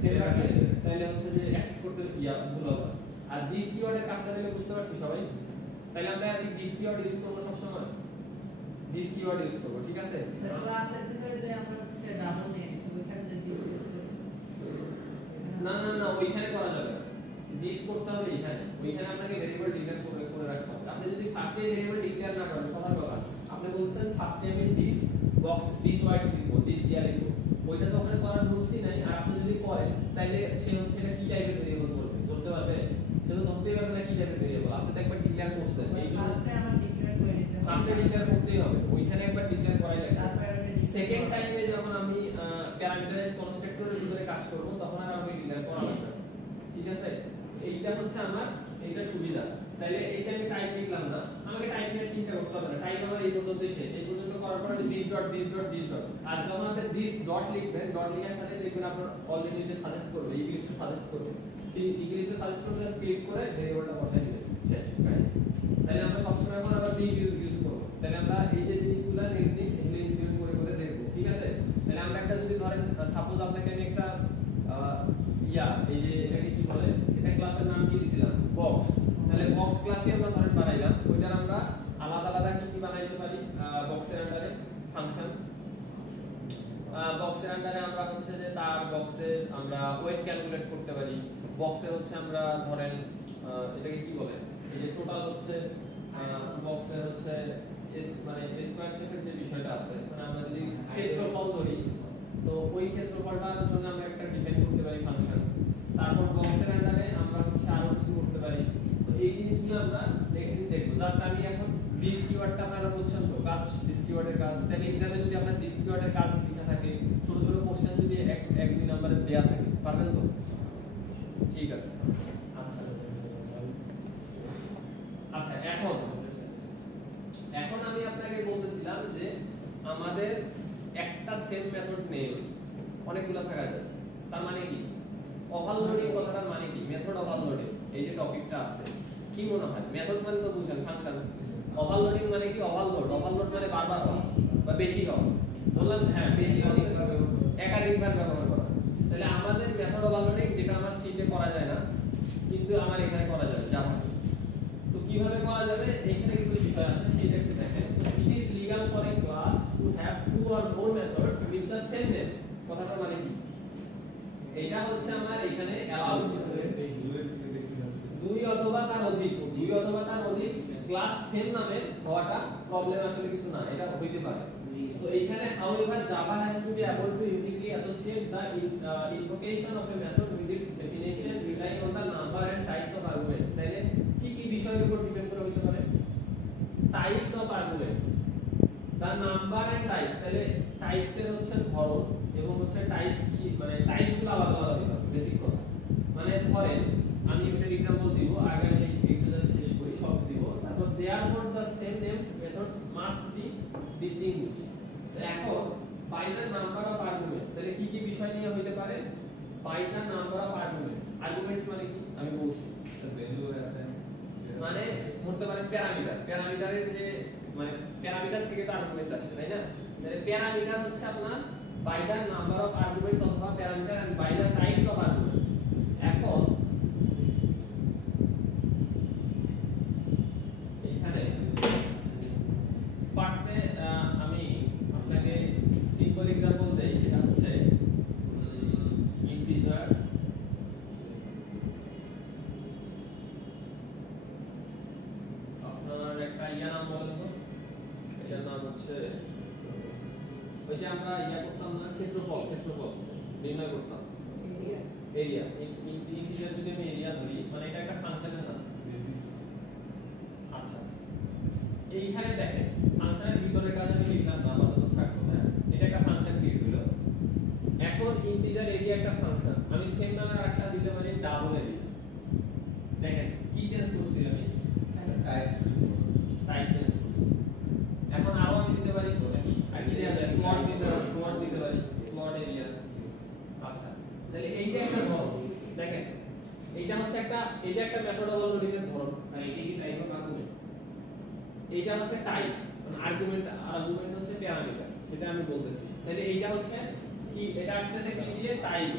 সেম রাখবেন তাহলে হচ্ছে যে অ্যাক্সেস করতে ভুল হবে। আর দিস কিওয়ার্ডের কাজটা দিলে বুঝতে পারছি সবাই। তাহলে আমরা এই দিস কিওয়ার্ড ইউজ করব সব সময়, দিস কিওয়ার্ড ইউজ করব, ঠিক আছে? স্যার ক্লাসের ভিতরে যে আমরা হচ্ছে ডাবল নিয়ে নিছি ওইখানে যে দিস ইউজ করে না ওইখানে করা যাবে না, দিস করতে হবে এখানে। ওইখানে আপনাকে ভেরিয়েবল ডিক্লেয়ার করে রাখতে হবে। আপনি যদি ফার্স্টে ভেরিয়েবল ডিক্লেয়ার না করেন, কথার কথা আপনি বলছেন ফার্স্টে আমি দিস বক্স দিস হোয়াইট লিখবো, দিস ইয়ার লিখবো, ওইটা তো ওখানে করার রুলসই নাই। আর আপনি যদি করেন তাহলে সে হচ্ছে এটা কি টাইপের ভেরিয়েবল বলবে, ধরতে পারবে? সে তো ধরতেই পারবে না কি টাইপের ভেরিয়েবল। আপনি তো একবার ডিক্লেয়ার করছেন, এই জন্য ফার্স্টে আমরা ডিক্লেয়ার করে নিতে হবে। ফার্স্টে ডিক্লেয়ার করতেই হবে, ওইখানে একবার ডিক্লেয়ার করাই লাগবে। তারপর সেকেন্ড টাইমে যখন আমি প্যারামিটারাইজ কনস্ট্রাক্টরের ভিতরে কাজ করব তখন আর আমাকে ডিক্লেয়ার করা লাগবে না, ঠিক আছে? এইটা হচ্ছে আমার এইটা সুবিধা। তাহলে এইটা আমি টাইপ লিখলাম না, আমাকে টাইপ নিয়ে চিন্তা করতে হবে না, টাইপ আমার এই পর্যন্তই শেষ। এই পর্যন্ত করার পর আমি this dot this dot this dot, আর যখন আপনি দিস ডট লিখবেন, ডট লেখার সাথে দেখবেন আপনার অলরেডি যে সাজেস্ট করবে, ইক্লিপসে সাজেস্ট করবে, সেই ইক্লিপসে সাজেস্ট করবে, জাস্ট ক্লিক করে ভেরিয়েবলটা বসাই দিবেন, শেষ। তাহলে আমরা সবসময় এখন আবার দিস ইউজ করব। তাহলে আমরা এই যে জিনিসগুলো নেক্সট দিন এগুলো ইমপ্লিমেন্ট করে দেখব, ঠিক আছে? তাহলে আমরা একটা যদি ধরেন সাপোজ আপনাকে আমি একটা এই যে এটাকে কি বলে, এটা ক্লাসের নাম কি দিছিলাম, বক্স। তাহলে বক্স ক্লাসে আমরা ধরেন বানাইলাম, ওইটার আমরা আলাদা আলাদা কি বানাইতে পারি, বক্সের আন্ডারে ফাংশন, বক্সের আন্ডারে আমরা হচ্ছে যে তার বক্সে আমরা ওয়েট ক্যালকুলেট করতে পারি। বক্সে হচ্ছে আমরা ধরেন এটাকে কি বলে, এই যে টোটাল হচ্ছে বক্সে হচ্ছে মানে স্কয়ার শেপের যে বিষয়টা আছে, মানে আমরা যদি ক্ষেত্রফল ধরি তো ওই ক্ষেত্রফলটার জন্য আমরা একটা ডিফাইন করতে পারি ফাংশন। তারপর বক্সের আন্ডারে আমরা হচ্ছে আরো কিছু করতে পারি। তো এই জিনিসগুলো আমরা নেক্সট দিন দেখব। জাস্ট আমি এখন দিস কিওয়ার্ডটা আপনারা বুঝছেন তো, কাজ দিস কিওয়ার্ডের কাজ। তাহলে এক্সামে যদি আপনার দিস কিওয়ার্ডের কাজ লেখা থাকে, ছোট ছোট কোশ্চেন যদি এক দুই নম্বরে দেয়া থাকে, পারবেন তো? ঠিক আছে। আচ্ছা এখন আমি আপনাকে বলতেছিলাম যে আমাদের একটা সেম মেথড নেই, অনেকগুলো থাকা যায়। তার মানে কি ওভারলোডিং কথাটার মানে কি, মেথড ওভারলোডিং, এই যে টপিকটা আছে কি মনে হয়? মেথড মানে তো বুঝেন ফাংশন, ওভারলোডিং মানে কি ওভারলোড মানে বারবার হওয়া বা বেশি হওয়া। বললাম হ্যাঁ বেশি হওয়া, একাধিকবার ব্যবহার করা। তাহলে আমাদের মেথড ওভারলোডিং যেটা আমার সিতে করা যায় না কিন্তু আমার এখানে করা যাবে জাভা। তো কিভাবে করা যাবে, এখানে কিছু বিষয় আছে সেটা একটু দেখেন। It is legal for a class to have to or more methods with the same name. কথাটা মানে কি, এটা হচ্ছে আমার এখানে অ্যালাউড দুই অথবা তার অধিক ক্লাস সেম নামে হওয়াটা প্রবলেম আসলে কিছু না, এটা হইতে পারে। তো এইখানে however Java has to be able to uniquely associate the invocation of a method with its definition relying on the number and types of arguments. তাহলে কি কি বিষয়ের উপর ডিপেন্ড করে হইতে পারে? Types of arguments, the number and types। তাহলে types এর হচ্ছে ধরন এবং হচ্ছে টাইপস কি, মানে টাইপস গুলো আলাদা আলাদা দিতে হবে, বেসিক কথা। মানে ধরেন আমি একটা एग्जांपल দিব, আগে আমি একটু জাস্ট শেষ করি, সব দিব। তারপর therefore the same name methods must be distinguished। এখন by the number of arguments, তাহলে কি কি বিষয় নিয়ে হইতে পারে? by the number of arguments। Arguments মানে কি আমি বলছি, ভ্যালু আছে, মানে ধরতে পারেন প্যারামিটারের যে মানে প্যারামিটার থেকে তো আর্গুমেন্ট আসে, তাই না? তাহলে প্যারামিটার হচ্ছে আপনার by the number of arguments অথবা parameter and by the types of argument। এখন ওই যে আমরা ইয়া করতাম না, ক্ষেত্রফল নির্ণয় করতাম, এরিয়া। ইন্টিজার যদি আমি এরিয়া ধরি, মানে এটা একটা ফাংশনের নাম। আচ্ছা, এইখানে দেখেন ফাংশনের ভিতরে কাজ আমি লিখলাম না, আপাতত থাকলো। হ্যাঁ, এটা একটা ফাংশন ক্রিয়েট হলো। এখন ইন্টিজার এরিয়া একটা ফাংশন, আমি সেম নামের আরেকটা দিতে পারি ডাবল এরিয়া। দেখেন কি চেঞ্জ করছি আমি, টাইপ চেঞ্জ করছি। এখন আরো আমি দিতে পারি কি দেয়া যায়, প্লট দিতে পারি, প্লট এরিয়া। আচ্ছা, তাহলে এইটা একটা ধরন। দেখেন এইটা হচ্ছে এটা একটা মেথড ওভারলোডিং এর ধরন। এইটা কি টাইপ অফ আর্গুমেন্ট? এইটা হচ্ছে টাইপ, মানে আর্গুমেন্ট হচ্ছে প্যারামিটার, সেটা আমি বলতেছি। তাহলে এইটা হচ্ছে কি, এটা আসছে কি দিয়ে, টাইপ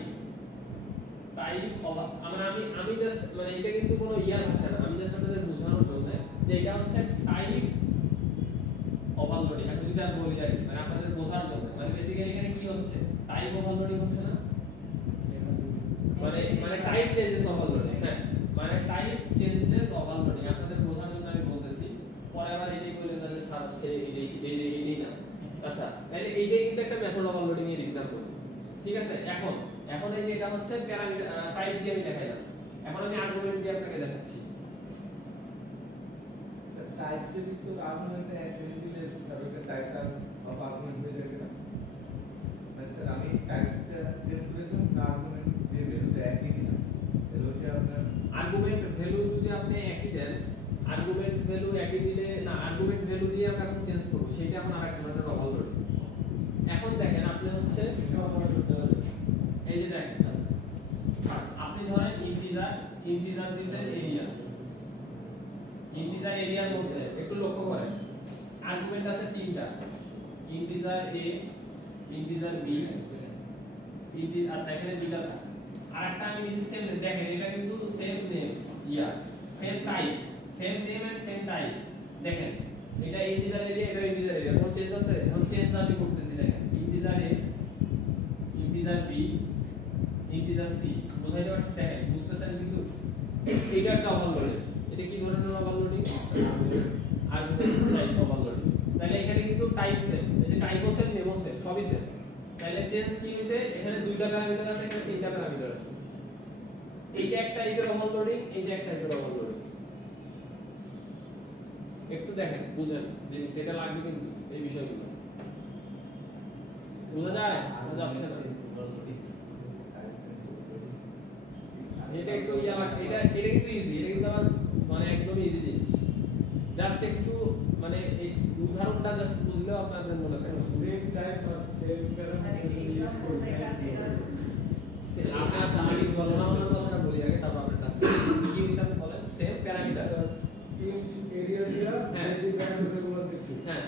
মানে আমি জাস্ট, মানে এটা কিন্তু কোনো ইয়ার ভাষা না, আমি জাস্ট আপনাদের বোঝানোর জন্য যে এটা হচ্ছে টাইপ ওভারলোডিং। আমি যদি আর বলি যাই, মানে আপনাদের বোঝার জন্য, মানে বেসিক্যালি এখানে কি হচ্ছে, টাইপ ওভারলোডিং হচ্ছে না, মানে টাইপ চেঞ্জেস ওভারলোডিং। হ্যাঁ, মানে টাইপ চেঞ্জেস ওভারলোডিং আপনাদের বোঝার জন্য আমি বলতেছি। পরে আবার এটাই বলে না যে স্যার হচ্ছে এইটাই না। আচ্ছা, তাহলে এইটাই কিন্তু একটা মেথড ওভারলোডিং এর एग्जांपल। ঠিক আছে, এখন এই যে এটা হচ্ছে প্যারামিটার টাইপ দিয়ে আমি দেখাইলাম। এখন আমি আর্গুমেন্ট দিয়ে আপনাকে দেখাচ্ছি। স্যার টাইপ से भी तो आर्गुमेंट है, ऐसे भी ले सर का टाइप्स ऑफ आर्गुमेंट हो जाएगा। মানে স্যার আমি টাইপসটা চেঞ্জ করে দিলাম, আর্গুমেন্ট যে ভ্যালুটা একই দিলাম, তাহলে কি আপনার আর্গুমেন্ট ভ্যালু যদি আপনি একই দেন, আর্গুমেন্ট ভ্যালু একই দিলে না, আর্গুমেন্ট ভ্যালু দিয়ে আমরা এখন চেঞ্জ করব, সেটা এখন আরেক ধরনের ওভারলোড। এখন দেখেন আপনি হচ্ছে এই যে দেখেন, আপনি ধরেন ইন্টিজার দিছেন এরিয়া, ইন্টিজার এরিয়ার মধ্যে একটু লক্ষ্য করেন আর্গুমেন্ট আছে তিনটা, ইন্টিজার এ, ইন্টিজার বি, আচ্ছা এখানে দুইটা, আরেকটা আমি নিচে সেম, দেখেন এটা কিন্তু same name, same type, same name and same type. দেখেন এটা ইন্টিজার এরিয়া, এটা ইন্টিজার এরিয়া, কোন চেঞ্জ আছে? এখন চেঞ্জ আমি করতেছি। দেখেন integer A, integer B, integer C, বুঝাইতে পারছি? দেখেন বুঝতেছেন কিছু? এটা একটা ওভারলোডিং। এটা কি ধরনের ওভারলোডিং? Argument type overloading. তাহলে এখানে কিন্তু টাইপ সেম, এই যে টাইপও সেম, নেমও সেম, সবই সেম। তাহলে চেঞ্জ কি হইছে? এখানে দুইটা প্যারামিটার আছে, এখানে তিনটা প্যারামিটার আছে। এইটা একটা টাইপের ওভারলোডিং, এইটা একটা টাইপের ওভারলোডিং। একটু দেখেন, বুঝেন জিনিসটা, এটা লাগবে কিন্তু এই বিষয়গুলো। বোঝা যায়? বোঝা যাচ্ছে না? এটা একটু এটা কিন্তু ইজি, এটা কিন্তু আমার মানে একদম ইজি জিনিস। জাস্ট একটু মানে এই উদাহরণটা জাস্ট বুঝলেও আপনাদের মনে হয় সেম টাইপ আর সেম প্যারামিটার ইউজ করতে আচ্ছা, আমি কি বলবো না, আমার কথাটা বলি আগে, তারপর আপনার কাছে কি হিসাবে বলেন। সেম প্যারামিটার এরিয়া দিয়া যে প্যারামিটারগুলো দিছি, হ্যাঁ,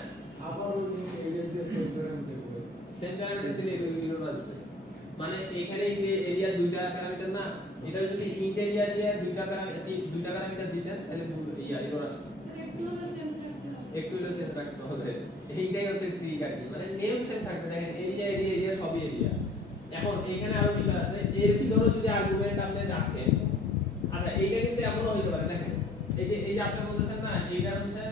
আবার ওই এরিয়া দিয়ে সেম প্যারামিটারগুলো, সেম প্যারামিটার দিলে এগুলো আসবে। মানে এখানে এরিয়া দুইটা প্যারামিটার না, এটা যদি ইন্ট এরিয়া দিয়ে দুইটা প্যারামিটার দিতেন তাহলে এগুলো আসবে। একটু হলো চেঞ্জ রাখতে হবে, এইটাই হচ্ছে ট্রিক আর কি। মানে নেম সেম থাকবে, দেখেন এরিয়া সবই এরিয়া। এখন এখানে আরো বিষয় আছে, এর ভিতরে যদি আর্গুমেন্ট আপনি রাখেন, আচ্ছা এইটা কিন্তু এমনও হতে পারে। দেখেন এই যে আপনি বলতেছেন না, এইটা হচ্ছে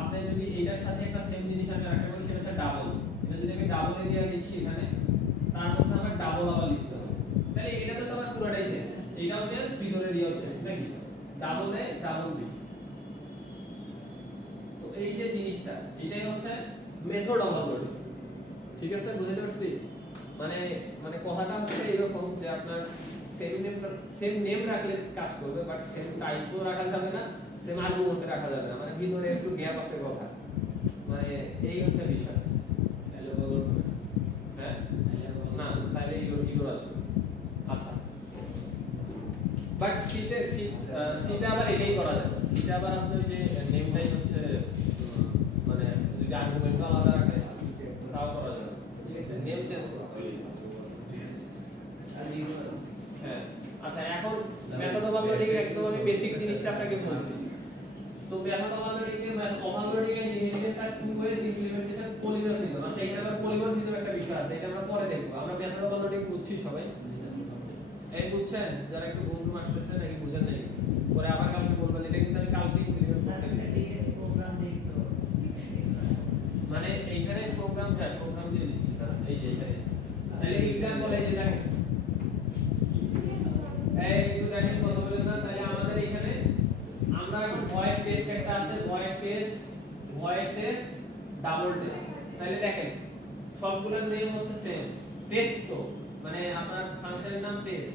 আপনি যদি এটার সাথে একটা সেম জিনিস আমি রাখতে পারি, সেটা হচ্ছে ডাবল। এটা যদি আমি ডাবল এরিয়া লিখি এখানে, তার মধ্যে আমার ডাবল আবার লিখতে হবে, তাহলে এটাতে তো আমার পুরোটাই চেঞ্জ, এইটাও চেঞ্জ, ভিতরের এরিয়াও চেঞ্জ, নাকি? Double A double B. তো এই যে জিনিসটা, এটাই হচ্ছে মেথড ওভারলোডিং। ঠিক আছে, বুঝতে পারছি? মানে কথাটা হচ্ছে এরকম যে আপনার সেম নেম রাখলে কাজ করবে, বাট সেম টাইপও রাখা যাবে না, সেম আর্গুমেন্ট রাখা যাবে না, মানে ভিতরে একটু গ্যাপ আছে কথা। মানে এই হচ্ছে বিষয়। হ্যাঁ না, তাহলে ইগোর আসবে। আচ্ছা, বাট সিতে আবার এটাই করা যাবে। সিতে আবার আপনার যে নেমটাই হচ্ছে মানে যদি আর্গুমেন্ট আলাদা রাখে তাও করা যাবে। ঠিক আছে, নেম চেঞ্জ করা। হ্যাঁ, আচ্ছা এখন মেথড ওভারলোডিং এর একদম আমি বেসিক জিনিসটা আপনাকে বলছি। তো মেথড ওভারলোডিং এর ইনহেরিটেন্স আর টু ওয়েজ ইমপ্লিমেন্টেশন পলিমরফিজম। আচ্ছা এখানে আবার পলিমরফিজম একটা বিষয় আছে, এটা আমরা পরে দেখব। আমরা মেথড ওভারলোডিং বুঝছি সবাই, এই বুঝছেন? যারা একটু ঘুম আসতেছে নাকি বুঝেন নাই কিছু, পরে আবার কালকে বলবেন। এটা কিন্তু আমি কালকে ইমপ্লিমেন্ট করতে পারি, প্রোগ্রাম দেই তো মানে এইখানে প্রোগ্রাম দিয়ে যে দেখেন এই একটু দেখেন কত বলেন না, তাহলে আমাদের এখানে আমরা এখন ভয়েড টেস্ট একটা আছে, ভয়েড টেস্ট ডাবল টেস্ট। তাহলে দেখেন সবগুলোর নেম হচ্ছে সেম, টেস্ট তো মানে আপনার ফাংশনের নাম টেস্ট।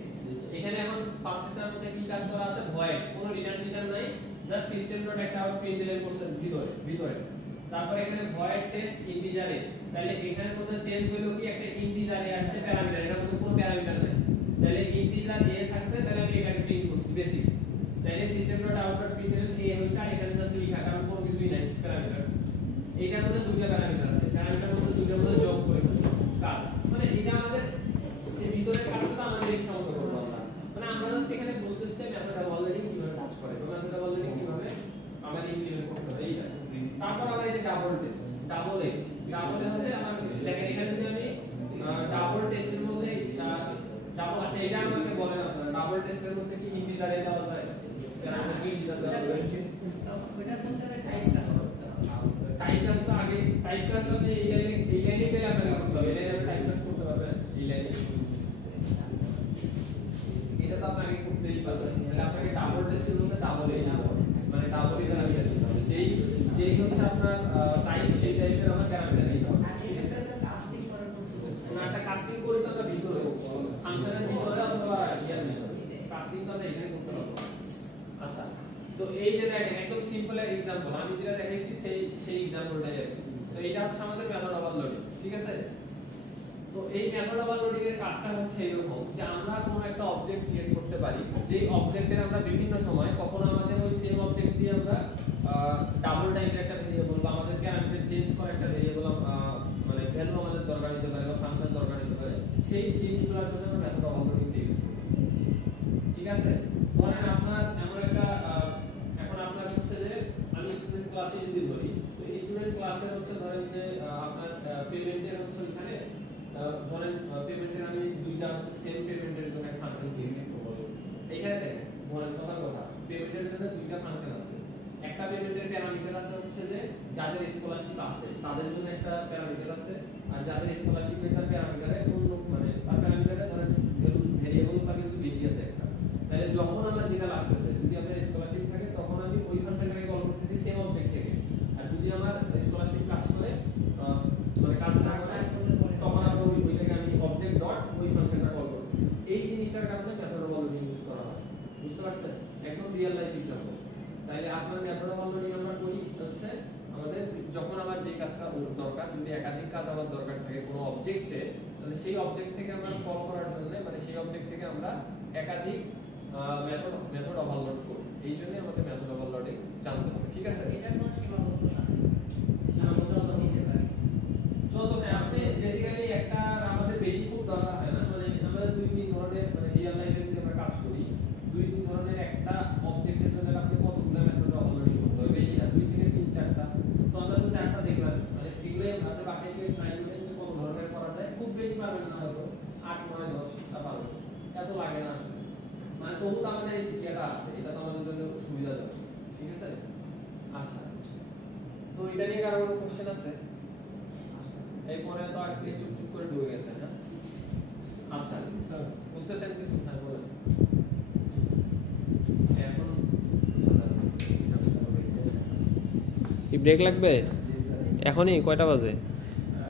এখানে এখন ফার্স্টটার মধ্যে কি কাজ করা আছে, ভয়েড, কোনো রিটার্ন নাই, জাস্ট সিস্টেম ডট একটা আউট প্রিন্ট দিলেন করছেন ভিতরে। তারপর এখানে ভয়েড টেস্ট ইন্টিজারে, তাহলে এখানে মধ্যে চেঞ্জ হলো কি একটা ইন্টিজারে আসছে প্যারামিটার, এটার মধ্যে কোনো প্যারামিটার নাই, তাহলে ইন্টিজার এ থাকছে, তাহলে আমি এটাকে প্রিন্ট করছি বেসিক। তাহলে system dot out dot print দিলেন এ হইছে, আর এখানে জাস্ট লেখা, কারণ কোনো কিছুই নাই প্যারামিটার। এইটার মধ্যে দুইটা প্যারামিটার আছে, প্যারামিটার মধ্যে দুইটার মধ্যে যোগ করে কাজ, মানে এটা আমাদের এই ভিতরের কাজটা আমাদের ইচ্ছা মতো করব আমরা, মানে আমরা জাস্ট এখানে বুঝতেছি যে মেথডটা অলরেডি কিভাবে কাজ করে, মেথডটা অলরেডি কিভাবে আমাদের ইমপ্লিমেন্ট করতে হবে এইটা। তারপর আমরা এই যে ডাবল টেস্ট, ডাবলে হচ্ছে আমার দেখেন এখানে যদি আমি ডাবল টেস্টের মধ্যে ডাবল, আচ্ছা এটা আমাকে বলেন আপনারা ডাবল টেস্টের মধ্যে কি ইন্টিজারে দেওয়া যায়, ইন্টিজার দেওয়া যায়, ওটা করতে হবে টাইপ কাজ করতে হবে। টাইপ কাজ তো আগে, টাইপ কাজ আপনি এই লাইনে পেলে আপনাকে করতে হবে, এই লাইনে টাইপ কাজ করতে পারবেন এই লাইনে, এটা তো আপনি আগে করতেই পারবেন। তাহলে আপনাকে ডাবল টেস্টের মধ্যে ডাবল এই না, মানে ডাবল এটা আমি দিতে হবে, যেই হচ্ছে আপনার টাইপ, সেই টাইপের আমরা প্যারামিটার দিতে হবে। আর এটার সাথে কাস্টিং করার করতে হবে না, একটা কাস্টিং করি তো আমরা ভিতরে ফাংশনের ভিতরে অথবা ইয়ার ভিতরে, কাস্টিং তো আমরা এখানে করতে পারবো। আচ্ছা, তো এই যে দেখেন একদম সিম্পল এর एग्जांपल আমি যেটা দেখাইছি সেই एग्जांपलটাই আর কি। তো এটা হচ্ছে আমাদের মেথড ওভারলোডিং, ঠিক আছে। তো এই মেথড ওভারলোডিং এর কাজটা হচ্ছে এরকম যে আমরা কোনো একটা অবজেক্ট ক্রিয়েট করতে পারি, যে অবজেক্টের আমরা বিভিন্ন সময় কখনো আমাদের ওই সেম অবজেক্ট দিয়ে আমরা ডাবল টাইপের একটা ভেরিয়েবল বা আমাদের প্যারামিটার চেঞ্জ করা একটা ভেরিয়েবল মানে ভ্যালু আমাদের দরকার হতে পারে বা ফাংশন দরকার হতে পারে, সেই জিনিসগুলোর জন্য আমরা মেথড ওভারলোডিং ইউজ করি, ঠিক আছে। ধরেন আপনার এমন একটা এখন আপনার হচ্ছে যে আমি স্টুডেন্ট ক্লাসে যদি বলি, তো স্টুডেন্ট ক্লাসে হচ্ছে ধরেন যে আপনার পেমেন্টের হচ্ছে এখানে ধরেন পেমেন্টের আমি দুইটা হচ্ছে সেম পেমেন্টের জন্য একটা ফাংশন ক্রিয়েট করব। এইখানে দেখেন ধরেন কথা পেমেন্টের জন্য দুইটা ফাংশন আছে, একটা পেমেন্টের প্যারামিটার আছে হচ্ছে যে যাদের স্কলারশিপ আছে তাদের জন্য একটা প্যারামিটার আছে, আর যাদের স্কলারশিপের তার প্যারামিটারে অন্য মানে তার প্যারামিটারে ধরেন ভেরিয়েবল বা কিছু বেশি আছে একটা, তাহলে যখন আমার যেটা লাগতেছে যদি আমার স্কলারশিপ থাকে তখন আমি ওই ফাংশনটাকে কল করতেছি সেম অবজেক্ট থেকে, আর যদি আমার স্কলারশিপ কাজ করে মানে কাজ না করে তখন আমরা ওইটাকে আমি অবজেক্ট ডট ওই ফাংশনটা কল করতেছি। এই জিনিসটার কারণে মেথড ওভারলোডিং ইউজ করা হয়, বুঝতে পারছেন, একদম রিয়েল লাইফ एग्जांपल। তাহলে আপনার মেথড ওভারলোডিং আমরা করি হচ্ছে আমাদের যখন আমার যে কাজটা দরকার, যদি একাধিক কাজ আমার দরকার থাকে কোনো অবজেক্টে, তাহলে সেই অবজেক্ট থেকে আমরা কল করার জন্য মানে সেই অবজেক্ট থেকে আমরা একাধিক মেথড ওভারলোড করি, এই জন্য আমাদের মেথড ওভারলোডিং জানতে হবে, ঠিক আছে। এটার কোনো সীমাবদ্ধতা নেই, সীমাবদ্ধতা নিতে পারি যত আপনি বেসিক্যালি একটা আমাদের বেশি খুব দরকার হয় না, মানে আমরা দুই তিন ধরনের মানে রিয়েল লাইফে যদি আমরা কাজ করি দুই তিন ধরনের একটা অবজেক্টের জন্য আপনি কতগুলো মেথড ওভারলোডিং করতে হবে, বেশি না, দুই থেকে তিন চারটা। তো আমরা তো চারটা দেখলাম, মানে এগুলো আপনি বাসায় গিয়ে ট্রাই করবেন যে কত ধরনের করা যায়, খুব বেশি পারবেন না, হয়তো 8 9 10টা পারবেন, এত লাগে না আসলে, মানে তবু তো আমাদের এই সিকিয়াটা আছে, এটা তো আমাদের জন্য সুবিধাজনক, ঠিক আছে। আচ্ছা, তো এটা নিয়ে কারো কোনো কোশ্চেন আছে? এরপরে তো আজকে চুপ করে ঢুকে গেছে না। আচ্ছা স্যার বুঝতেছেন কিছু? হ্যাঁ বলেন। এখন ব্রেক লাগবে এখনই? কয়টা বাজে?